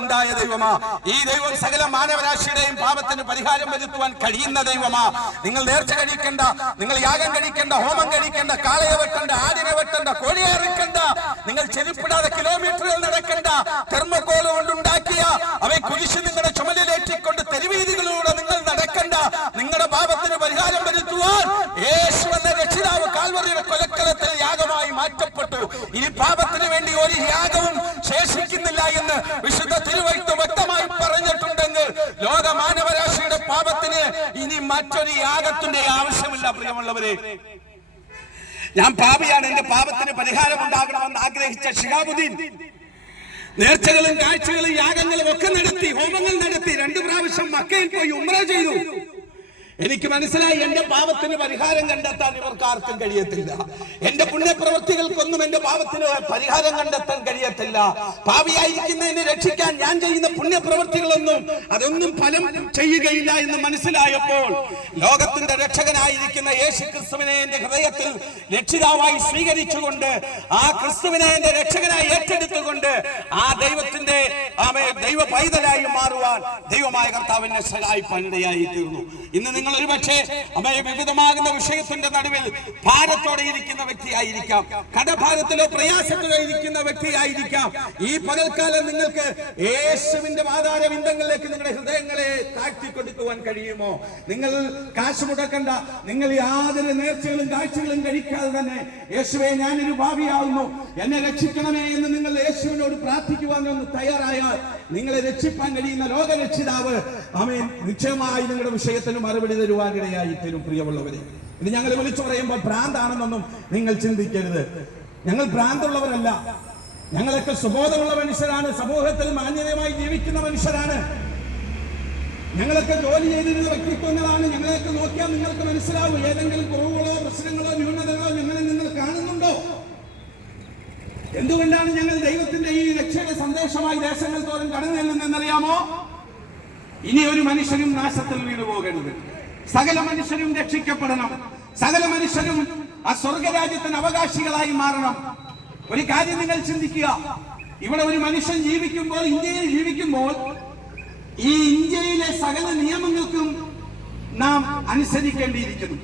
ഉണ്ടായ ദൈവമാ. ഈ ദൈവം സകല മാനവരാശിയുടെയും പാപത്തിന് പരിഹാരം വരുത്തുവാൻ കഴിയുന്ന ദൈവമാ. നിങ്ങൾ നേർച്ച കഴിക്കേണ്ട, നിങ്ങൾ യാഗം കഴിക്കേണ്ട, ഹോമം കഴിക്കേണ്ട, കാളയെ വെട്ടേണ്ട, ആടിനെ വെട്ടേണ്ട, കോഴിയെ ഇറക്കേണ്ട, നിങ്ങൾ ചെരുപ്പിടാതെ കിലോമീറ്ററുകൾ നടക്കേണ്ട, തെർമോകോൾ കൊണ്ടുണ്ടാക്കിയ അവയെ കുരിശ് നിങ്ങളുടെ ചുമലിലേറ്റിക്കൊണ്ട് തെരുവീതികളിലൂടെ നിങ്ങൾ നടക്കേണ്ട. നിങ്ങളുടെ പാപത്തിന് പരിഹാരം വരുത്തുവാൻ യേശു എന്ന രക്ഷിതാവ് കാൽവറിയുടെ കൊലക്കളത്തിൽ യാഗമായി മാറ്റപ്പെട്ടു. ഇനി പാപത്തിന് വേണ്ടി ഒരു യാഗവും ശേഷിക്കുന്നില്ല എന്ന് വിശുദ്ധ തിരുവഴുത്ത് വ്യക്തമായി പറഞ്ഞിട്ടുണ്ടെങ്കിൽ ലോക മാനവരാശിയുടെ പാപത്തിന് ഇനി മറ്റൊരു യാഗത്തിന്റെ ആവശ്യമില്ല. പ്രിയമുള്ളവരെ, ഞാൻ പാപിയാണ്, എന്റെ പാപത്തിന് പരിഹാരം ഉണ്ടാകണമെന്ന് ആഗ്രഹിച്ച ശിഹാബുദ്ദീൻ നേർച്ചകളും കാഴ്ചകളും യാഗങ്ങളും ഒക്കെ നടത്തി, ഹോമങ്ങൾ നടത്തി, 2 പ്രാവശ്യം മക്കയിൽ പോയി ഉംറ ചെയ്തു. എനിക്ക് മനസ്സിലായി, എന്റെ പാപത്തിന് പരിഹാരം കണ്ടെത്താൻ ഇവർക്ക് ആർക്കും കഴിയത്തില്ല. എന്റെ പുണ്യപ്രവൃത്തികൾക്കൊന്നും എന്റെ പാപത്തിന് പരിഹാരം കണ്ടെത്താൻ കഴിയത്തില്ല. പാപിയായിരിക്കുന്നതിനെ രക്ഷിക്കാൻ ഞാൻ ചെയ്യുന്ന പുണ്യപ്രവൃത്തികളൊന്നും അതൊന്നും ഫലം ചെയ്യുകയില്ല എന്ന് മനസ്സിലായപ്പോൾ ലോകത്തിന്റെ രക്ഷകനായിരിക്കുന്ന യേശു ക്രിസ്തുവിനെ എന്റെ ഹൃദയത്തിൽ രക്ഷിതാവായി സ്വീകരിച്ചുകൊണ്ട്, ആ ക്രിസ്തുവിനെ എന്റെ രക്ഷകനായി ഏറ്റെടുത്തുകൊണ്ട് ആ ദൈവത്തിന്റെ ദൈവ പൈതലായി മാറുവാൻ ദൈവമായ കർത്താവിനെ സഹായിപ്പാനിടയായി തീർന്നു. ഇന്ന് നിങ്ങൾ ഒരുപക്ഷെ വിവിധമാകുന്ന വിഷയത്തിന്റെ നടുവിൽ ഭാരത്തോടെ ഇരിക്കുന്ന വ്യക്തിയായിരിക്കാം, കടഭാരത്തിലോ പ്രയാസത്തിലോ ഇരിക്കുന്ന വ്യക്തിയായിരിക്കാം. ഈ പകൽക്കാലം നിങ്ങൾക്ക് യേശുവിന്റെ ആധാര ബിന്ദങ്ങളിലേക്ക് നിങ്ങളുടെ ഹൃദയങ്ങളെ താഴ്ത്തിക്കൊടുക്കുവാൻ കഴിയുമോ? നിങ്ങൾ കാശ് മുടക്കണ്ട, നിങ്ങൾ യാതൊരു നേർച്ചകളും കാഴ്ചകളും കഴിക്കാതെ തന്നെ യേശുവേ, ഞാനൊരു ഭാവിയാവുന്നു, എന്നെ രക്ഷിക്കണമേ എന്ന് നിങ്ങൾ യേശുവിനോട് പ്രാർത്ഥിക്കുവാൻ ഒന്ന് തയ്യാറായാൽ നിങ്ങളെ രക്ഷിപ്പാൻ കഴിയുന്ന ലോകരക്ഷിതാവ് ആമേൻ നിശ്ചയമായി നിങ്ങളുടെ വിഷയത്തിന് മറുപടി തരുവാനിടയായി തീരും. പ്രിയമുള്ളവരെ, ഇത് ഞങ്ങൾ വിളിച്ചു പറയുമ്പോൾ ഭ്രാന്താണെന്നൊന്നും നിങ്ങൾ ചിന്തിക്കരുത്. ഞങ്ങൾ ഭ്രാന്തുള്ളവരല്ല, ഞങ്ങളൊക്കെ സുബോധമുള്ള മനുഷ്യരാണ്, സമൂഹത്തിൽ മാന്യതമായി ജീവിക്കുന്ന മനുഷ്യരാണ്. ഞങ്ങളൊക്കെ ജോലി ചെയ്തിരുന്ന വ്യക്തിത്വങ്ങളാണ്. ഞങ്ങളെയൊക്കെ നോക്കിയാൽ നിങ്ങൾക്ക് മനസ്സിലാവും ഏതെങ്കിലും കുറവുകളോ പ്രശ്നങ്ങളോ ന്യൂനതകളോ ഞങ്ങളിൽ നിങ്ങൾ കാണുന്നുണ്ടോ? എന്തുകൊണ്ടാണ് ഞങ്ങൾ ദൈവത്തിന്റെ ഈ രക്ഷയുടെ സന്ദേശമായി ദേശങ്ങൾ തോറും കടന്നു ചെല്ലുന്നതെന്നറിയാമോ? ഇനി ഒരു മനുഷ്യനും നാശത്തിൽ വീണു പോകരുത്, സകല മനുഷ്യരും രക്ഷിക്കപ്പെടണം, സകല മനുഷ്യരും ആ സ്വർഗരാജ്യത്തിന് അവകാശികളായി മാറണം. ഒരു കാര്യം നിങ്ങൾ ചിന്തിക്കുക, ഇവിടെ ഒരു മനുഷ്യൻ ജീവിക്കുമ്പോൾ, ഇന്ത്യയിൽ ജീവിക്കുമ്പോൾ, ഈ ഇന്ത്യയിലെ സകല നിയമങ്ങൾക്കും നാം അനുസരിക്കേണ്ടിയിരിക്കുന്നു.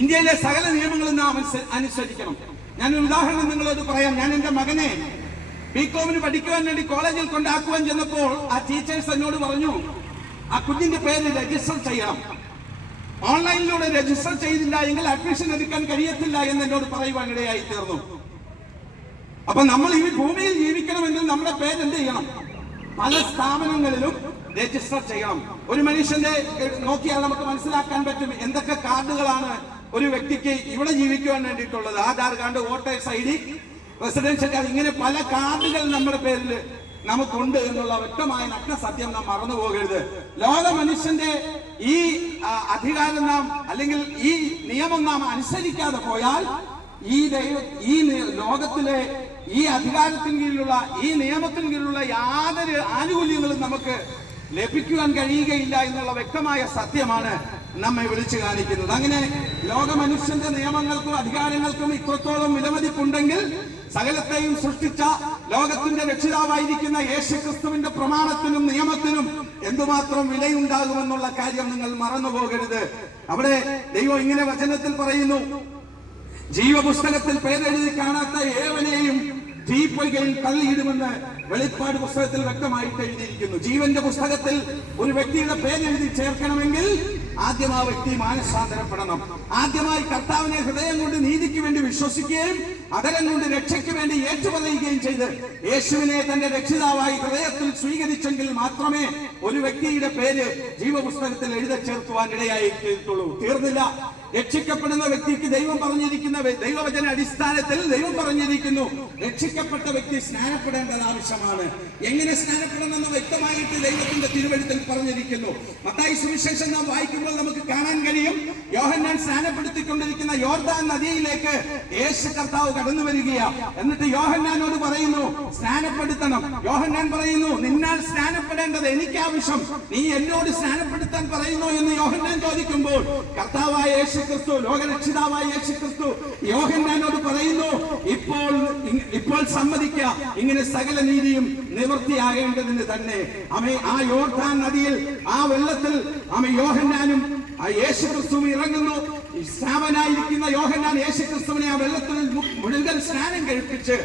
ഇന്ത്യയിലെ സകല നിയമങ്ങളും നാം അനുസരിക്കണം. ഞാനൊരു ഉദാഹരണം നിങ്ങളോട് പറയാം. ഞാൻ എന്റെ മകനെ ബികോമിന് പഠിക്കുവാൻ വേണ്ടി കോളേജിൽ കൊണ്ടാക്കുവാൻ ചെന്നപ്പോൾ ആ ടീച്ചേഴ്സ് എന്നോട് പറഞ്ഞു, ആ കുഞ്ഞിന്റെ പേര് രജിസ്റ്റർ ചെയ്യണം, ഓൺലൈനിലൂടെ രജിസ്റ്റർ ചെയ്തില്ല എങ്കിൽ അഡ്മിഷൻ എടുക്കാൻ കഴിയത്തില്ല എന്ന് എന്നോട് പറയുവാനിടയായി തീർന്നു. അപ്പൊ നമ്മൾ ഈ ഭൂമിയിൽ ജീവിക്കണമെങ്കിൽ നമ്മുടെ പേര് എന്ത് ചെയ്യണം? പല സ്ഥാപനങ്ങളിലും രജിസ്റ്റർ ചെയ്യണം. ഒരു മനുഷ്യന്റെ നോക്കിയാൽ നമുക്ക് മനസ്സിലാക്കാൻ പറ്റും എന്തൊക്കെ കാർഡുകളാണ് ഒരു വ്യക്തിക്ക് ഇവിടെ ജീവിക്കുവാൻ വേണ്ടിയിട്ടുള്ളത്. Aadhaar card, voter's ID, residential card, ഇങ്ങനെ പല കാർഡുകൾ നമ്മുടെ പേരിൽ നമുക്കുണ്ട് എന്നുള്ള വ്യക്തമായ നഗ്ന സത്യം നാം മറന്നു പോകരുത്. ലോക മനുഷ്യന്റെ ഈ അധികാരം നാം അല്ലെങ്കിൽ ഈ നിയമം നാം അനുസരിക്കാതെ പോയാൽ ഈ ലോകത്തിലെ ഈ അധികാരത്തിന് കീഴിലുള്ള ഈ നിയമത്തിന് കീഴിലുള്ള യാതൊരു ആനുകൂല്യങ്ങളും നമുക്ക് ലഭിക്കുവാൻ കഴിയുകയില്ല എന്നുള്ള വ്യക്തമായ സത്യമാണ് നമ്മെ വിളിച്ചു കാണിക്കുന്നത്. അങ്ങനെ ലോക മനുഷ്യന്റെ നിയമങ്ങൾക്കും അധികാരങ്ങൾക്കും ഇത്രത്തോളം വിലമതിപ്പുണ്ടെങ്കിൽ സകലത്തെയും സൃഷ്ടിച്ച ലോകത്തിന്റെ രക്ഷിതാവായിരിക്കുന്ന യേശു ക്രിസ്തുവിന്റെ പ്രമാണത്തിനും നിയമത്തിനും എന്തുമാത്രം വിലയുണ്ടാകുമെന്നുള്ള കാര്യം നിങ്ങൾ മറന്നുപോകരുത്. അവിടെ ദൈവം ഇങ്ങനെ വചനത്തിൽ പറയുന്നു, ജീവപുസ്തകത്തിൽ പേരെഴുതി കാണാത്ത ഏവനെയും തീപ്പൊയ്കയിൽ തള്ളിയിടുമെന്ന് വെളിപ്പാട് പുസ്തകത്തിൽ വ്യക്തമായിട്ട് എഴുതിയിരിക്കുന്നു. ജീവന്റെ പുസ്തകത്തിൽ ഒരു വ്യക്തിയുടെ പേരെഴുതി ചേർക്കണമെങ്കിൽ ആദ്യം ആ വ്യക്തി മാനസാന്തരപ്പെടണം. ആദ്യമായി കർത്താവിനെ ഹൃദയം കൊണ്ട് നീതിക്ക് വേണ്ടി വിശ്വസിക്കുകയും അതരം കൊണ്ട് രക്ഷയ്ക്ക് വേണ്ടി ഏറ്റുപറയുകയും ചെയ്ത് യേശുവിനെ തന്റെ രക്ഷിതാവായി ഹൃദയത്തിൽ സ്വീകരിച്ചെങ്കിൽ മാത്രമേ ഒരു വ്യക്തിയുടെ പേര് ജീവപുസ്തകത്തിൽ എഴുതി ചേർക്കുവാൻ ഇടയായിട്ടുള്ളൂ. തീർന്നില്ല. രക്ഷിക്കപ്പെടുന്ന വ്യക്തിക്ക് ദൈവം പറഞ്ഞിരിക്കുന്ന ദൈവവചന അടിസ്ഥാനത്തിൽ ദൈവം പറഞ്ഞിരിക്കുന്നു, രക്ഷിക്കപ്പെട്ട വ്യക്തി സ്നാനപ്പെടേണ്ടത് ആവശ്യമാണ്. എങ്ങനെ സ്നാനപ്പെടണമെന്ന് വ്യക്തമായിട്ട് ദൈവത്തിന്റെ തിരുവെഴുത്തിൽ പറഞ്ഞിരിക്കുന്നു. മത്തായി സുവിശേഷം നാം വായിക്കുമ്പോൾ നമുക്ക് കാണാൻ കഴിയും, യോഹന്നാൻ സ്നാനപ്പെടുത്തിക്കൊണ്ടിരിക്കുന്ന യോർദാൻ നദിയിലേക്ക് യേശു കർത്താവ് കടന്നു വരികയാ. എന്നിട്ട് യോഹന്നാനോട് പറയുന്നു, സ്നാനപ്പെടുത്തണം. യോഹന്നാൻ പറയുന്നു, നിന്നാൽ സ്നാനപ്പെടേണ്ടത് എനിക്ക് ആവശ്യം, നീ എന്നോട് സ്നാനപ്പെടുത്താൻ പറയുന്നു എന്ന് യോഹന്നാൻ ചോദിക്കുമ്പോൾ കർത്താവായ യേശു ക്രിസ്തു, ലോകരക്ഷിതാവായ യേശു ക്രിസ്തു യോഹന്നാനോട് പറയുന്നു, ഇപ്പോൾ സമ്മതിക്കുക, ഇങ്ങനെ സകല നീതിയും നിവൃത്തിയാകേണ്ടതിന് തന്നെ. ആ യോർദാൻ നദിയിൽ ആ വെള്ളത്തിൽ യോഹന്നാനും യേശു ക്രിസ്തുവും ഇറങ്ങുന്നു. സ്നാപനായിരിക്കുന്ന യോഹന്നാൻ യേശു ക്രിസ്തുവിനെ ആ വെള്ളത്തിൽ മുഴുവൻ സ്നാനം കഴിപ്പിച്ച്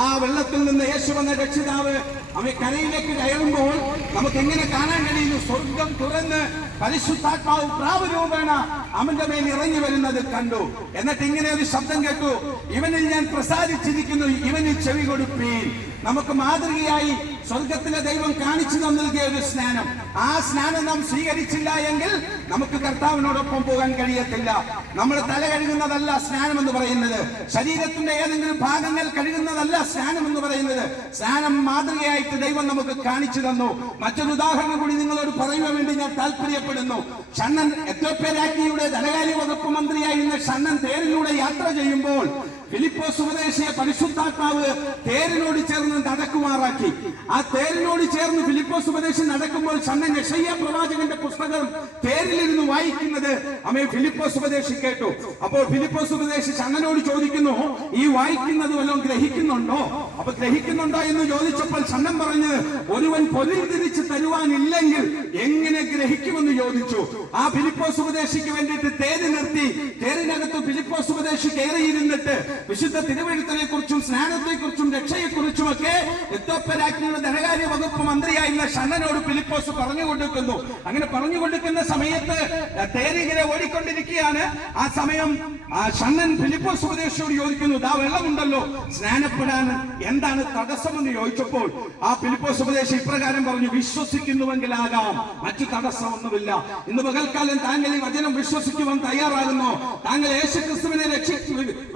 ആ വെള്ളത്തിൽ നിന്ന് യേശു വന്ന രക്ഷിതാവ് കരയിലേക്ക് കയറുമ്പോൾ നമുക്ക് എങ്ങനെ കാണാൻ കഴിയുന്നു? സ്വർഗം തുറന്ന് പരിശുദ്ധാത്മാവ് പ്രാവരൂപേണ അവന്റെ മേൽ ഇറങ്ങി വരുന്നത് കണ്ടു. എന്നിട്ട് ഇങ്ങനെ ഒരു ശബ്ദം കേട്ടു, ഇവനിൽ ഞാൻ പ്രസാദിച്ചിരിക്കുന്നു, ഇവനിൽ ചെവി കൊടുപ്പീൻ. നമുക്ക് മാതൃകയായി സ്വർഗത്തിലെ ദൈവം കാണിച്ചു നൽകിയ ഒരു സ്നാനം. ആ സ്നാനം നാം സ്വീകരിച്ചില്ല എങ്കിൽ നമുക്ക് കർത്താവിനോടൊപ്പം പോകാൻ കഴിയത്തില്ല. നമ്മൾ തല കഴുകുന്നതല്ല സ്നാനം എന്ന് പറയുന്നത്, ശരീരത്തിന്റെ ഏതെങ്കിലും ഭാഗങ്ങൾ കഴുകുന്നതല്ല സ്നാനം എന്ന് പറയുന്നത്. സ്നാനം മാതൃകയായിട്ട് ദൈവം നമുക്ക് കാണിച്ചു തന്നു. മറ്റൊരു ഉദാഹരണം കൂടി നിങ്ങളോട് പറയുവാൻ വേണ്ടി ഞാൻ താല്പര്യപ്പെടുന്നു. ഷണ്ണൻ, എത്യോപ്യരാജ്ഞിയുടെ ധനകാര്യ വകുപ്പ് മന്ത്രിയായിരുന്ന ഷണ്ണൻ തേരിലൂടെ യാത്ര ചെയ്യുമ്പോൾ ഫിലിപ്പോസ് ഉപദേശിയെ പരിശുദ്ധാത്മാവ് തേരിനോട് ചേർന്ന് നടക്കുമാറാക്കി. ആ തേരിനോട് ചേർന്ന് ഫിലിപ്പോസ് ഉപദേശി നടക്കുമ്പോൾ ഷണ്ണൻ യെശയ്യാ പ്രവാചകന്റെ പുസ്തകം തേരിലിരുന്ന് വായിക്കുന്നത് ഫിലിപ്പോസ് ഉപദേശി കേട്ടു. അപ്പോൾ ഫിലിപ്പോസ് ഉപദേശി ഷണ്ണനോട് ചോദിക്കുന്നു, ഈ വായിക്കുന്നത് വല്ലതും ഗ്രഹിക്കുന്നുണ്ടോ? അപ്പൊ ഗ്രഹിക്കുന്നുണ്ടോ എന്ന് ചോദിച്ചപ്പോൾ ഷണ്ണൻ പറഞ്ഞ്, ഒരുവൻ പൊരുൾ തിരിച്ച് തരുവാനില്ലെങ്കിൽ എങ്ങനെ ഗ്രഹിക്കുമെന്ന് ചോദിച്ചു. ആ ഫിലിപ്പോസ് ഉപദേശിക്ക് വേണ്ടിയിട്ട് തേര് നിർത്തി. തേരിനകത്ത് ഫിലിപ്പോസ് ഉപദേശി കയറിയിരുന്നിട്ട് വിശുദ്ധ തിരുവെഴുത്തിനെ കുറിച്ചും സ്നാനത്തെ കുറിച്ചും രക്ഷയെക്കുറിച്ചുമൊക്കെ എത്യോപ്യരാജ്ഞിയുടെ ധനകാര്യ വകുപ്പ് മന്ത്രിയായിരുന്ന ഷണ്ണനോട് ഫിലിപ്പോസ് പറഞ്ഞു കൊടുക്കുന്നു. അങ്ങനെ പറഞ്ഞു കൊടുക്കുന്ന സമയത്ത് തേരിങ്ങനെ ഓടിക്കൊണ്ടിരിക്കുകയാണ്. ആ സമയം ഷണ്ണൻ ഫിലിപ്പോസ് ഉപദേശിയോട് ചോദിക്കുന്നു, ദാ വെള്ളമുണ്ടല്ലോ, സ്നാനപ്പെടാൻ എന്താണ് തടസ്സമെന്ന് ചോദിച്ചപ്പോൾ ആ ഫിലിപ്പോസ് ഉപദേശി ഇപ്രകാരം പറഞ്ഞു, വിശ്വസിക്കുന്നുവെങ്കിലാകാം, മറ്റു തടസ്സമൊന്നുമില്ല. ഇന്ന് പകൽക്കാലം താങ്കൾ ഈ വചനം വിശ്വസിക്കുവാൻ തയ്യാറാകുന്നു? താങ്കൾ യേശുക്രിസ്തുവിനെ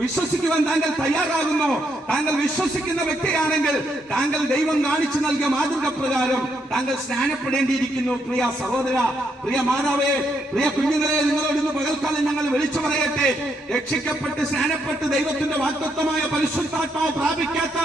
വിശ്വസിക്കുവാൻ താങ്കൾ തയ്യാറാകുന്നു? താങ്കൾ വിശ്വസിക്കുന്ന വ്യക്തിയാണെങ്കിൽ താങ്കൾ ദൈവം കാണിച്ചു നൽകിയ മാതൃക പ്രകാരം താങ്കൾ സ്നാനപ്പെടേണ്ടിയിരിക്കുന്നു. പ്രിയ സഹോദര, പ്രിയ മാതാവേ, പ്രിയ കുഞ്ഞുങ്ങളെ, നിങ്ങളോട് ഇന്ന് പകൽക്കാലം ഞങ്ങൾ വിളിച്ചു പറയട്ടെ, രക്ഷിക്കപ്പെട്ട് സ്നാനപ്പെട്ട് ദൈവത്തിന്റെ വാഗ്ദത്തമായ പരിശുദ്ധാത്മാവ് പ്രാപിക്കാത്ത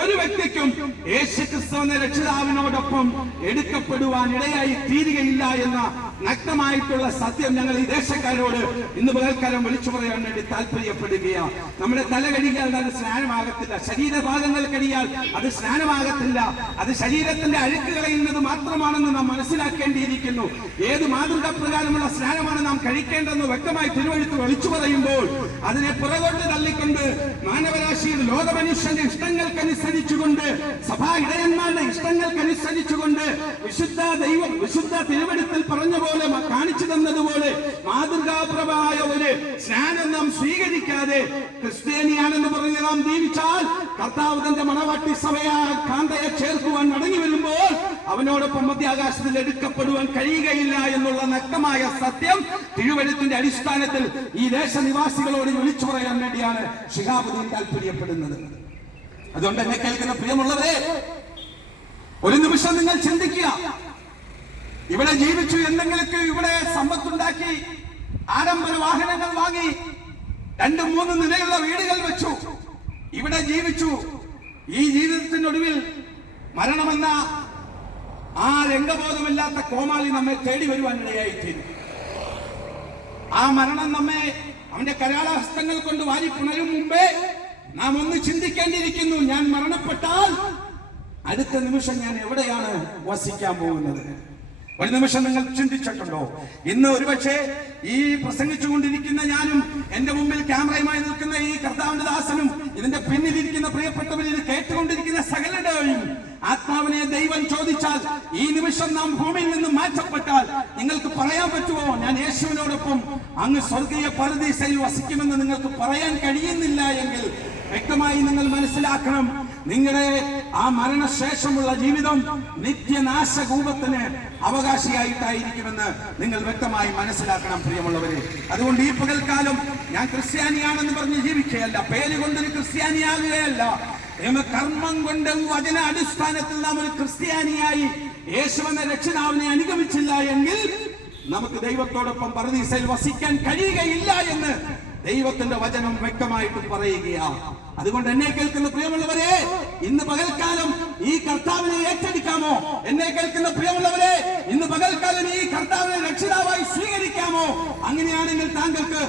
ഒരു വ്യക്തിക്കും യേശുക്രിസ്തു എന്ന രക്ഷിതാവിനോടൊപ്പം എടുക്കപ്പെടുവാൻ ഇടയായി തീരുകയില്ല എന്ന നഗ്നമായിട്ടുള്ള സത്യം ഞങ്ങൾ ഈ ദേശക്കാരോട് ഇന്ന് പകൽക്കാലം വിളിച്ചു പറയാൻ വേണ്ടി താല്പര്യപ്പെടുകയാണ്. നമ്മുടെ തല കഴുകിയാൽ അത് സ്നാനമാകത്തില്ല, ശരീരഭാഗങ്ങൾ കഴുകിയാൽ അത് സ്നാനമാകത്തില്ല. അത് ശരീരത്തിന്റെ അഴുക്ക് കളയുന്നത് മാത്രമാണെന്ന് നാം മനസ്സിലാക്കേണ്ടിയിരിക്കുന്നു. ഏത് മാതൃകാ പ്രകാരമുള്ള സ്നാനമാണ് നാം കഴിക്കേണ്ടതെന്ന് വ്യക്തമായി തിരുവെഴുത്ത് വിളിച്ചു പറയുമ്പോൾ അതിനെ പുറകോട്ട് തള്ളിക്കൊണ്ട് മാനവരാശിയുടെ ലോകമനുഷ്യന്റെ ഇഷ്ടങ്ങൾക്കനുസരിച്ചുകൊണ്ട് സഭാ ഇടയന്മാരുടെ ഇഷ്ടങ്ങൾക്കനുസരിച്ചുകൊണ്ട് വിശുദ്ധ തിരുവെഴുത്തിൽ പറഞ്ഞ പോലെ കാണിച്ചു തന്നതുപോലെ മാതൃകാപരമായ ഒരു സ്നാനം നാം സ്വീകരിക്കാതെ ക്രിസ്ത്യാനിയാണെന്ന് പറഞ്ഞ് നാം ജീവിച്ചാൽ കർത്താവ് തന്റെ മണവാട്ടി സഭയായ കാന്തയെ ചേർക്കുവാൻ മടങ്ങി വരുമ്പോൾ അവനോടൊപ്പം മധ്യാകാശത്തിൽ എടുക്കപ്പെടുവാൻ കഴിയുകയില്ല എന്നുള്ള നഗ്നമായ സത്യം തിരുവെഴുത്തിന്റെ അടിസ്ഥാനത്തിൽ ഈ ദേശനിവാസികളോട് വിളിച്ചു പറയാൻ വേണ്ടിയാണ് ശിഹാബുദ്ദീൻ താല്പര്യപ്പെടുന്നത്. അതുകൊണ്ട് എന്നെ കേൾക്കുന്ന പ്രിയമുള്ളവരെ, ഒരു നിമിഷം നിങ്ങൾ ചിന്തിക്കുക. ഇവിടെ ജീവിച്ചു, എന്തെങ്കിലൊക്കെ ഇവിടെ സമ്പത്തുണ്ടാക്കി, ആഡംബര വാഹനങ്ങൾ വാങ്ങി, 2-3 നിലയുള്ള വീടുകൾ വെച്ചു, ഇവിടെ ജീവിച്ചു. ഈ ജീവിതത്തിനൊടുവിൽ മരണമെന്ന ആ രംഗബോധമില്ലാത്ത കോമാളി നമ്മെ തേടി വരുവാൻ ഇടയായിത്തീരും. ആ മരണം നമ്മെ അവന്റെ കരാളഹസ്തങ്ങൾ കൊണ്ട് വാരി പുണരും മുമ്പേ നാം ഒന്ന് ചിന്തിക്കേണ്ടിയിരിക്കുന്നു, ഞാൻ മരണപ്പെട്ടാൽ അടുത്ത നിമിഷം ഞാൻ എവിടെയാണ് വസിക്കാൻ പോകുന്നത്? ഒരു നിമിഷം നിങ്ങൾ ചിന്തിച്ചിട്ടുണ്ടോ? ഇന്ന് ഒരുപക്ഷെ ഈ പ്രസംഗിച്ചുകൊണ്ടിരിക്കുന്ന ഞാനും എന്റെ മുമ്പിൽ ക്യാമറയുമായി നിൽക്കുന്ന ഈ കർത്താവിന്റെ ദാസനും ഇതിന്റെ പിന്നിലിരിക്കുന്ന പ്രിയപ്പെട്ടവർ, ഇത് കേട്ടുകൊണ്ടിരിക്കുന്ന സകലരുടെയും ആത്മാവിനെ ദൈവം ചോദിച്ചാൽ, ഈ നിമിഷം നാം ഭൂമിയിൽ നിന്ന് മാറ്റപ്പെട്ടാൽ നിങ്ങൾക്ക് പറയാൻ പറ്റുമോ ഞാൻ യേശുവിനോടൊപ്പം അങ്ങ് സ്വർഗീയ പരദീസയിൽ വസിക്കുമെന്ന് നിങ്ങൾക്ക് പറയാൻ കഴിയുന്നില്ല എങ്കിൽ വ്യക്തമായി നിങ്ങൾ മനസ്സിലാക്കണം, നിങ്ങളുടെ ആ മരണശേഷമുള്ള ജീവിതം നിത്യനാശകൂപത്തിന് അവകാശിയായിട്ടായിരിക്കുമെന്ന് നിങ്ങൾ വ്യക്തമായി മനസ്സിലാക്കണം പ്രിയമുള്ളവരെ. അതുകൊണ്ട് ഈ പകൽക്കാലം ഞാൻ ക്രിസ്ത്യാനിയാണെന്ന് പറഞ്ഞ് ജീവിക്കുകയല്ല, പേര് കൊണ്ടൊരു ക്രിസ്ത്യാനിയാകുകയല്ല, കർമ്മം കൊണ്ട് വചന അടിസ്ഥാനത്തിൽ നാം ഒരു ക്രിസ്ത്യാനിയായി യേശുവെന്ന രക്ഷിതാവിനെ അനുഗമിച്ചില്ല എങ്കിൽ നമുക്ക് ദൈവത്തോടൊപ്പം പരദീസയിൽ വസിക്കാൻ കഴിയുകയില്ല എന്ന് ദൈവത്തിന്റെ വചനം വ്യക്തമായിട്ട് പറയുകയാണ്. അതുകൊണ്ട് എന്നെ കേൾക്കുന്ന പ്രിയമുള്ളവരെ, ഇന്ന് പകൽക്കാലം ഈ കർത്താവിനെ ഏറ്റെടുക്കാമോ? എന്നെ കേൾക്കുന്ന പ്രിയമുള്ളവരെ, ഇന്ന് പകൽക്കാലം ഈ കർത്താവിനെ രക്ഷിതാവായി സ്വീകരിക്കാമോ? അങ്ങനെയാണെങ്കിൽ താങ്കൾക്ക്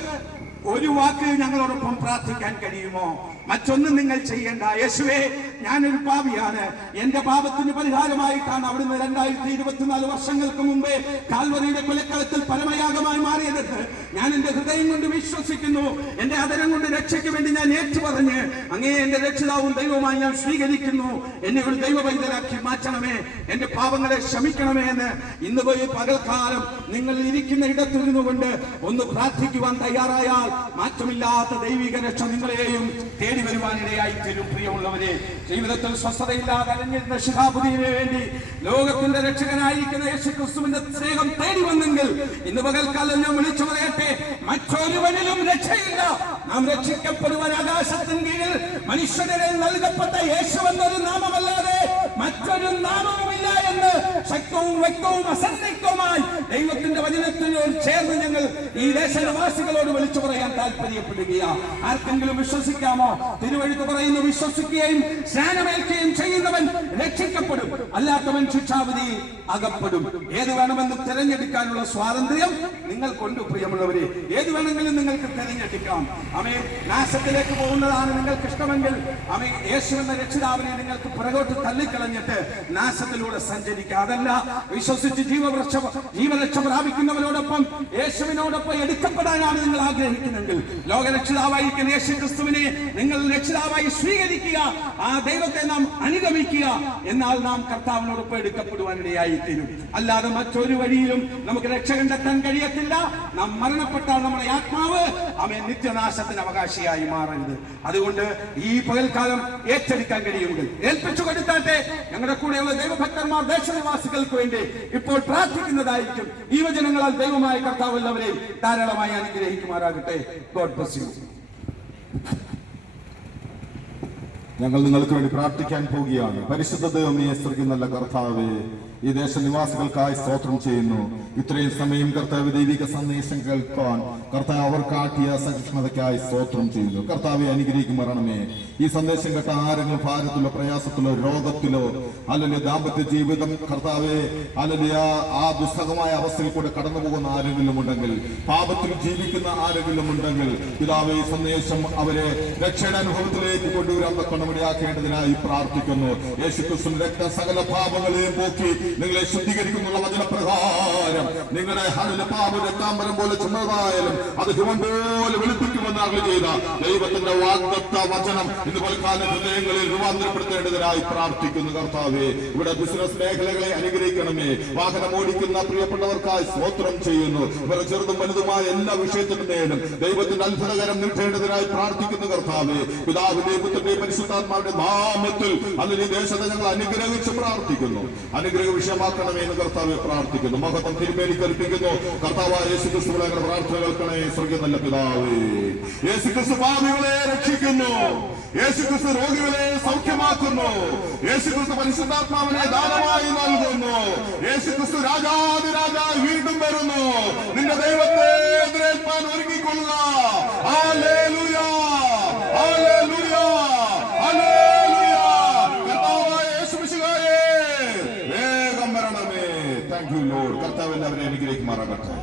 ഒരു വാക്ക് ഞങ്ങളോടൊപ്പം പ്രാർത്ഥിക്കാൻ കഴിയുമോ? മറ്റൊന്നും നിങ്ങൾ ചെയ്യേണ്ട. യേശുവേ, ഞാനൊരു പാപിയാണ്, എന്റെ പാപത്തിന് പരിഹാരമായിട്ടാണ് അവിടുന്ന് 2024 വർഷങ്ങൾക്ക് മുമ്പേ കാൽവറിയുടെ കൊലക്കളത്തിൽ പരമയാഗമായി മാറിയതെന്ന് ഞാൻ എന്റെ ഹൃദയം കൊണ്ട് വിശ്വസിക്കുന്നു. എന്റെ ആദരം കൊണ്ട് രക്ഷയ്ക്ക് വേണ്ടി ഞാൻ ഏറ്റുപറഞ്ഞ് അങ്ങേ എന്റെ രക്ഷിതാവും ദൈവവുമായി ഞാൻ സ്വീകരിക്കുന്നു. എന്നെ ഒരു ദൈവവൈദ്യരാക്കി മാറ്റണമേ, എന്റെ പാപങ്ങളെ ക്ഷമിക്കണമേ എന്ന് ഇന്ന് പോയി പകൽക്കാലം നിങ്ങൾ ഇരിക്കുന്ന ഇടത്തിരുന്നു കൊണ്ട് ഒന്ന് പ്രാർത്ഥിക്കുവാൻ തയ്യാറായാൽ മാറ്റമില്ലാത്ത ദൈവിക രക്ഷ നിങ്ങളെയും തേടി വരുവാനിടയായി തീരും. പ്രിയമുള്ളവരെ, ജീവിതത്തിൽ സ്വസ്ഥതയില്ലാതെ അലഞ്ഞിരുന്ന ശിഹാബുദ്ദീനു വേണ്ടി ലോകത്തിന്റെ രക്ഷകനായിരിക്കുന്ന യേശുക്രിസ്തുവിന്റെ സ്നേഹം തേടി വന്നെങ്കിൽ ഇന്ന് പകൽക്കാലം ഞാൻ വിളിച്ചു പറയട്ടെ, മറ്റൊരു വഴിയിലും രക്ഷയില്ല. നാം രക്ഷിക്കപ്പെടുവാൻ ആകാശത്തിന് കീഴിൽ മനുഷ്യരെ നൽകപ്പെട്ട യേശു എന്നൊരു നാമമല്ലാതെ മറ്റൊരു നാമവുമില്ല എന്ന് ശക്തവും വ്യക്തവും അസന്നിഗ്ധവുമായി ദൈവത്തിന്റെ വചനത്തിനോട് ചേർന്ന് ഞങ്ങൾ ഈ ദേശനിവാസികളോട് വിളിച്ചു പറയാൻ താല്പര്യപ്പെടുകയാണ്. ആർക്കെങ്കിലും വിശ്വസിക്കാമോ? തിരുവെഴുത്ത് പറയുന്നു, വിശ്വസിക്കുകയും സ്നാനമേൽക്കുകയും ചെയ്യുന്നവൻ രക്ഷിക്കപ്പെടും, അല്ലാത്തവൻ ശിക്ഷാവിധി അകപ്പെടും. ഏത് വേണമെന്ന് തിരഞ്ഞെടുക്കാനുള്ള സ്വാതന്ത്ര്യം നിങ്ങൾക്കുണ്ട് പ്രിയമുള്ളവരെ. ഏത് വേണമെങ്കിലും നിങ്ങൾക്ക് തിരഞ്ഞെടുക്കാം. ആമേൻ. നാശത്തിലേക്ക് പോകുന്നതാണ് നിങ്ങൾക്ക് ഇഷ്ടമെങ്കിൽ ആമേൻ, യേശു എന്ന രക്ഷിതാവിനെ നിങ്ങൾക്ക് പുറകോട്ട് തള്ളിക്കളഞ്ഞിട്ട് നാശത്തിലൂടെ സഞ്ചരിക്കുക. അതല്ല, വിശ്വസിച്ച് ജീവരക്ഷ പ്രാപിക്കുന്നവരോടൊപ്പം യേശുവിനോടൊപ്പം എടുക്കപ്പെടാനാണ് നിങ്ങൾ ആഗ്രഹിക്കുന്നെങ്കിൽ ലോകരക്ഷിതാവായിരിക്കുന്ന യേശു ക്രിസ്തുവിനെ നിങ്ങൾ രക്ഷിതാവായി സ്വീകരിക്കുക, ആ ദൈവത്തെ നാം അനുഗമിക്കുക. എന്നാൽ നാം കർത്താവിനോടൊപ്പം എടുക്കപ്പെടുവാനിടയായി തീരും. അല്ലാതെ മറ്റൊരു വഴിയിലും നമുക്ക് രക്ഷ കണ്ടെത്താൻ കഴിയത്തില്ല. നാം മരണപ്പെട്ടാൽ നമ്മുടെ ആത്മാവ് അവൻ നിത്യനാശത്തിന് അവകാശിയായി മാറരുത്. അതുകൊണ്ട് ഈ പകൽക്കാലം ഏറ്റെടുക്കാൻ കഴിയുമെങ്കിൽ ഏൽപ്പിച്ചു കൊടുത്താട്ടെ. ഞങ്ങളുടെ കൂടെയുള്ള ദൈവഭക്തന്മാർ ദേശനിവാസികൾക്ക് വേണ്ടി ഇപ്പോൾ പ്രാർത്ഥിക്കുന്നതായിരിക്കും. ഈ വചനങ്ങളാൽ ദൈവമായ കർത്താവ് എല്ലാവരെയും ധാരാളമായി അനുഗ്രഹിക്കുമാറാകട്ടെ. God bless you. ഞങ്ങൾ നിങ്ങൾക്ക് വേണ്ടി പ്രാർത്ഥിക്കാൻ പോവുകയാണ്. പരിശുദ്ധ ദൈവമേ, സ്വർഗ്ഗീയ നല്ല കർത്താവേ, ഈ ദേശനിവാസികൾക്കായി സ്തോത്രം ചെയ്യുന്നു. ഇത്രയും സമയം കർത്താവ് ദൈവിക സന്ദേശം കേൾക്കാൻ കർത്താവ് അവർ കാട്ടിയ സഹിഷ്ണുതയ്ക്കായി സ്തോത്രം ചെയ്യുന്നു. കർത്താവെ അനുഗ്രഹിക്കുമാറണമേ. ഈ സന്ദേശം കേട്ട ആരെങ്കിലും ഭാരത്തിലോ പ്രയാസത്തിലോ രോഗത്തിലോ അല്ലെങ്കിൽ ദാമ്പത്യ ജീവിതം കർത്താവെ അല്ലെങ്കിൽ ആ ദുസ്സഹമായ അവസ്ഥയിൽ കൂടെ കടന്നു പോകുന്ന ആരെങ്കിലും ഉണ്ടെങ്കിൽ, പാപത്തിൽ ജീവിക്കുന്ന ആരെങ്കിലും ഉണ്ടെങ്കിൽ, പിതാവേ ഈ സന്ദേശം അവരെ രക്ഷയുടെ അനുഭവത്തിലേക്ക് കൊണ്ടുവരാൻ തക്കണമിടയാക്കേണ്ടതിനായി പ്രാർത്ഥിക്കുന്നു. യേശുക്രിസ്തുവിന്റെ രക്തം സകല പാപങ്ങളെയും പോക്കി നിങ്ങളെ ശുദ്ധീകരിക്കുന്നുള്ള വചനപ്രകാരം നിങ്ങളുടെ പാപരക്താംബരം പോലെ ചുമതായാലും അത് ഹിമം പോലെ വെളുപ്പിക്കുമെന്ന് അരുളി ചെയ്ത ദൈവത്തിന്റെ വാഗ്ദത്ത വചനം ഇന്ന് പൽക്കാല ഹൃദയങ്ങളിൽ രൂപാന്തരപ്പെടുത്തേണ്ടതിനായി പ്രാർത്ഥിക്കുന്നു. കർത്താവേ, ഇവിടെ ബിസിനസ് മേഖലകളെ അനുഗ്രഹിക്കണമേ. വാഹനം ഓടിക്കുന്ന പ്രിയപ്പെട്ടവർക്കായി സ്തോത്രം ചെയ്യുന്നു. ഇവരെ ചെറുതും വലുതുമായ എല്ലാ വിഷയത്തിന്മേലും ദൈവത്തിന്റെ അത്ഭുതകരം നീട്ടേണ്ടതിനായി പ്രാർത്ഥിക്കുന്നു. കർത്താവേ, പിതാവിന്റെ പുത്രന്റെ പരിശുദ്ധാത്മാവിന്റെ നാമത്തിൽ അല്ലെങ്കിൽ ദേശത്തെ ഞങ്ങൾ അനുഗ്രഹിച്ച് പ്രാർത്ഥിക്കുന്നു. അനുഗ്രഹ വിഷയമാക്കണമേ എന്ന് കർത്താവെ പ്രാർത്ഥിക്കുന്നു. മഹത്വം തിരുമേനി കൽപ്പിക്കുന്നു. കർത്താവായ യേശുക്രിസ്തു പ്രാർത്ഥന കേൾക്കണേ. സ്വർഗ്ഗീയ നല്ല പിതാവേ, യേശുക്രിസ്തു പാപികളെ രക്ഷിക്കുന്നു. യേശുക്രിസ്തു രോഗികളെ സൗഖ്യമാക്കുന്നു. യേശുക്രിസ്തു പരിശുദ്ധാത്മാവിനെ ദാനമായി നൽകുന്നു. യേശുക്രിസ്തു രാജാതിരാജായി വീണ്ടും വരുന്നു. നിന്റെ ദൈവത്തെ എതിരേൽപ്പാൻ ഒരുങ്ങിക്കൊള്ളുക. ഹല്ലേലൂയ, ഹല്ലേലൂയ, ഹല്ലേലൂയ. കർത്താവായ യേശുമിശിഹായേ, വേഗം വരണമേ. Thank you Lord. കർത്താവ് എല്ലാവരെയും അനുഗ്രഹിക്കുമാറാകട്ടെ.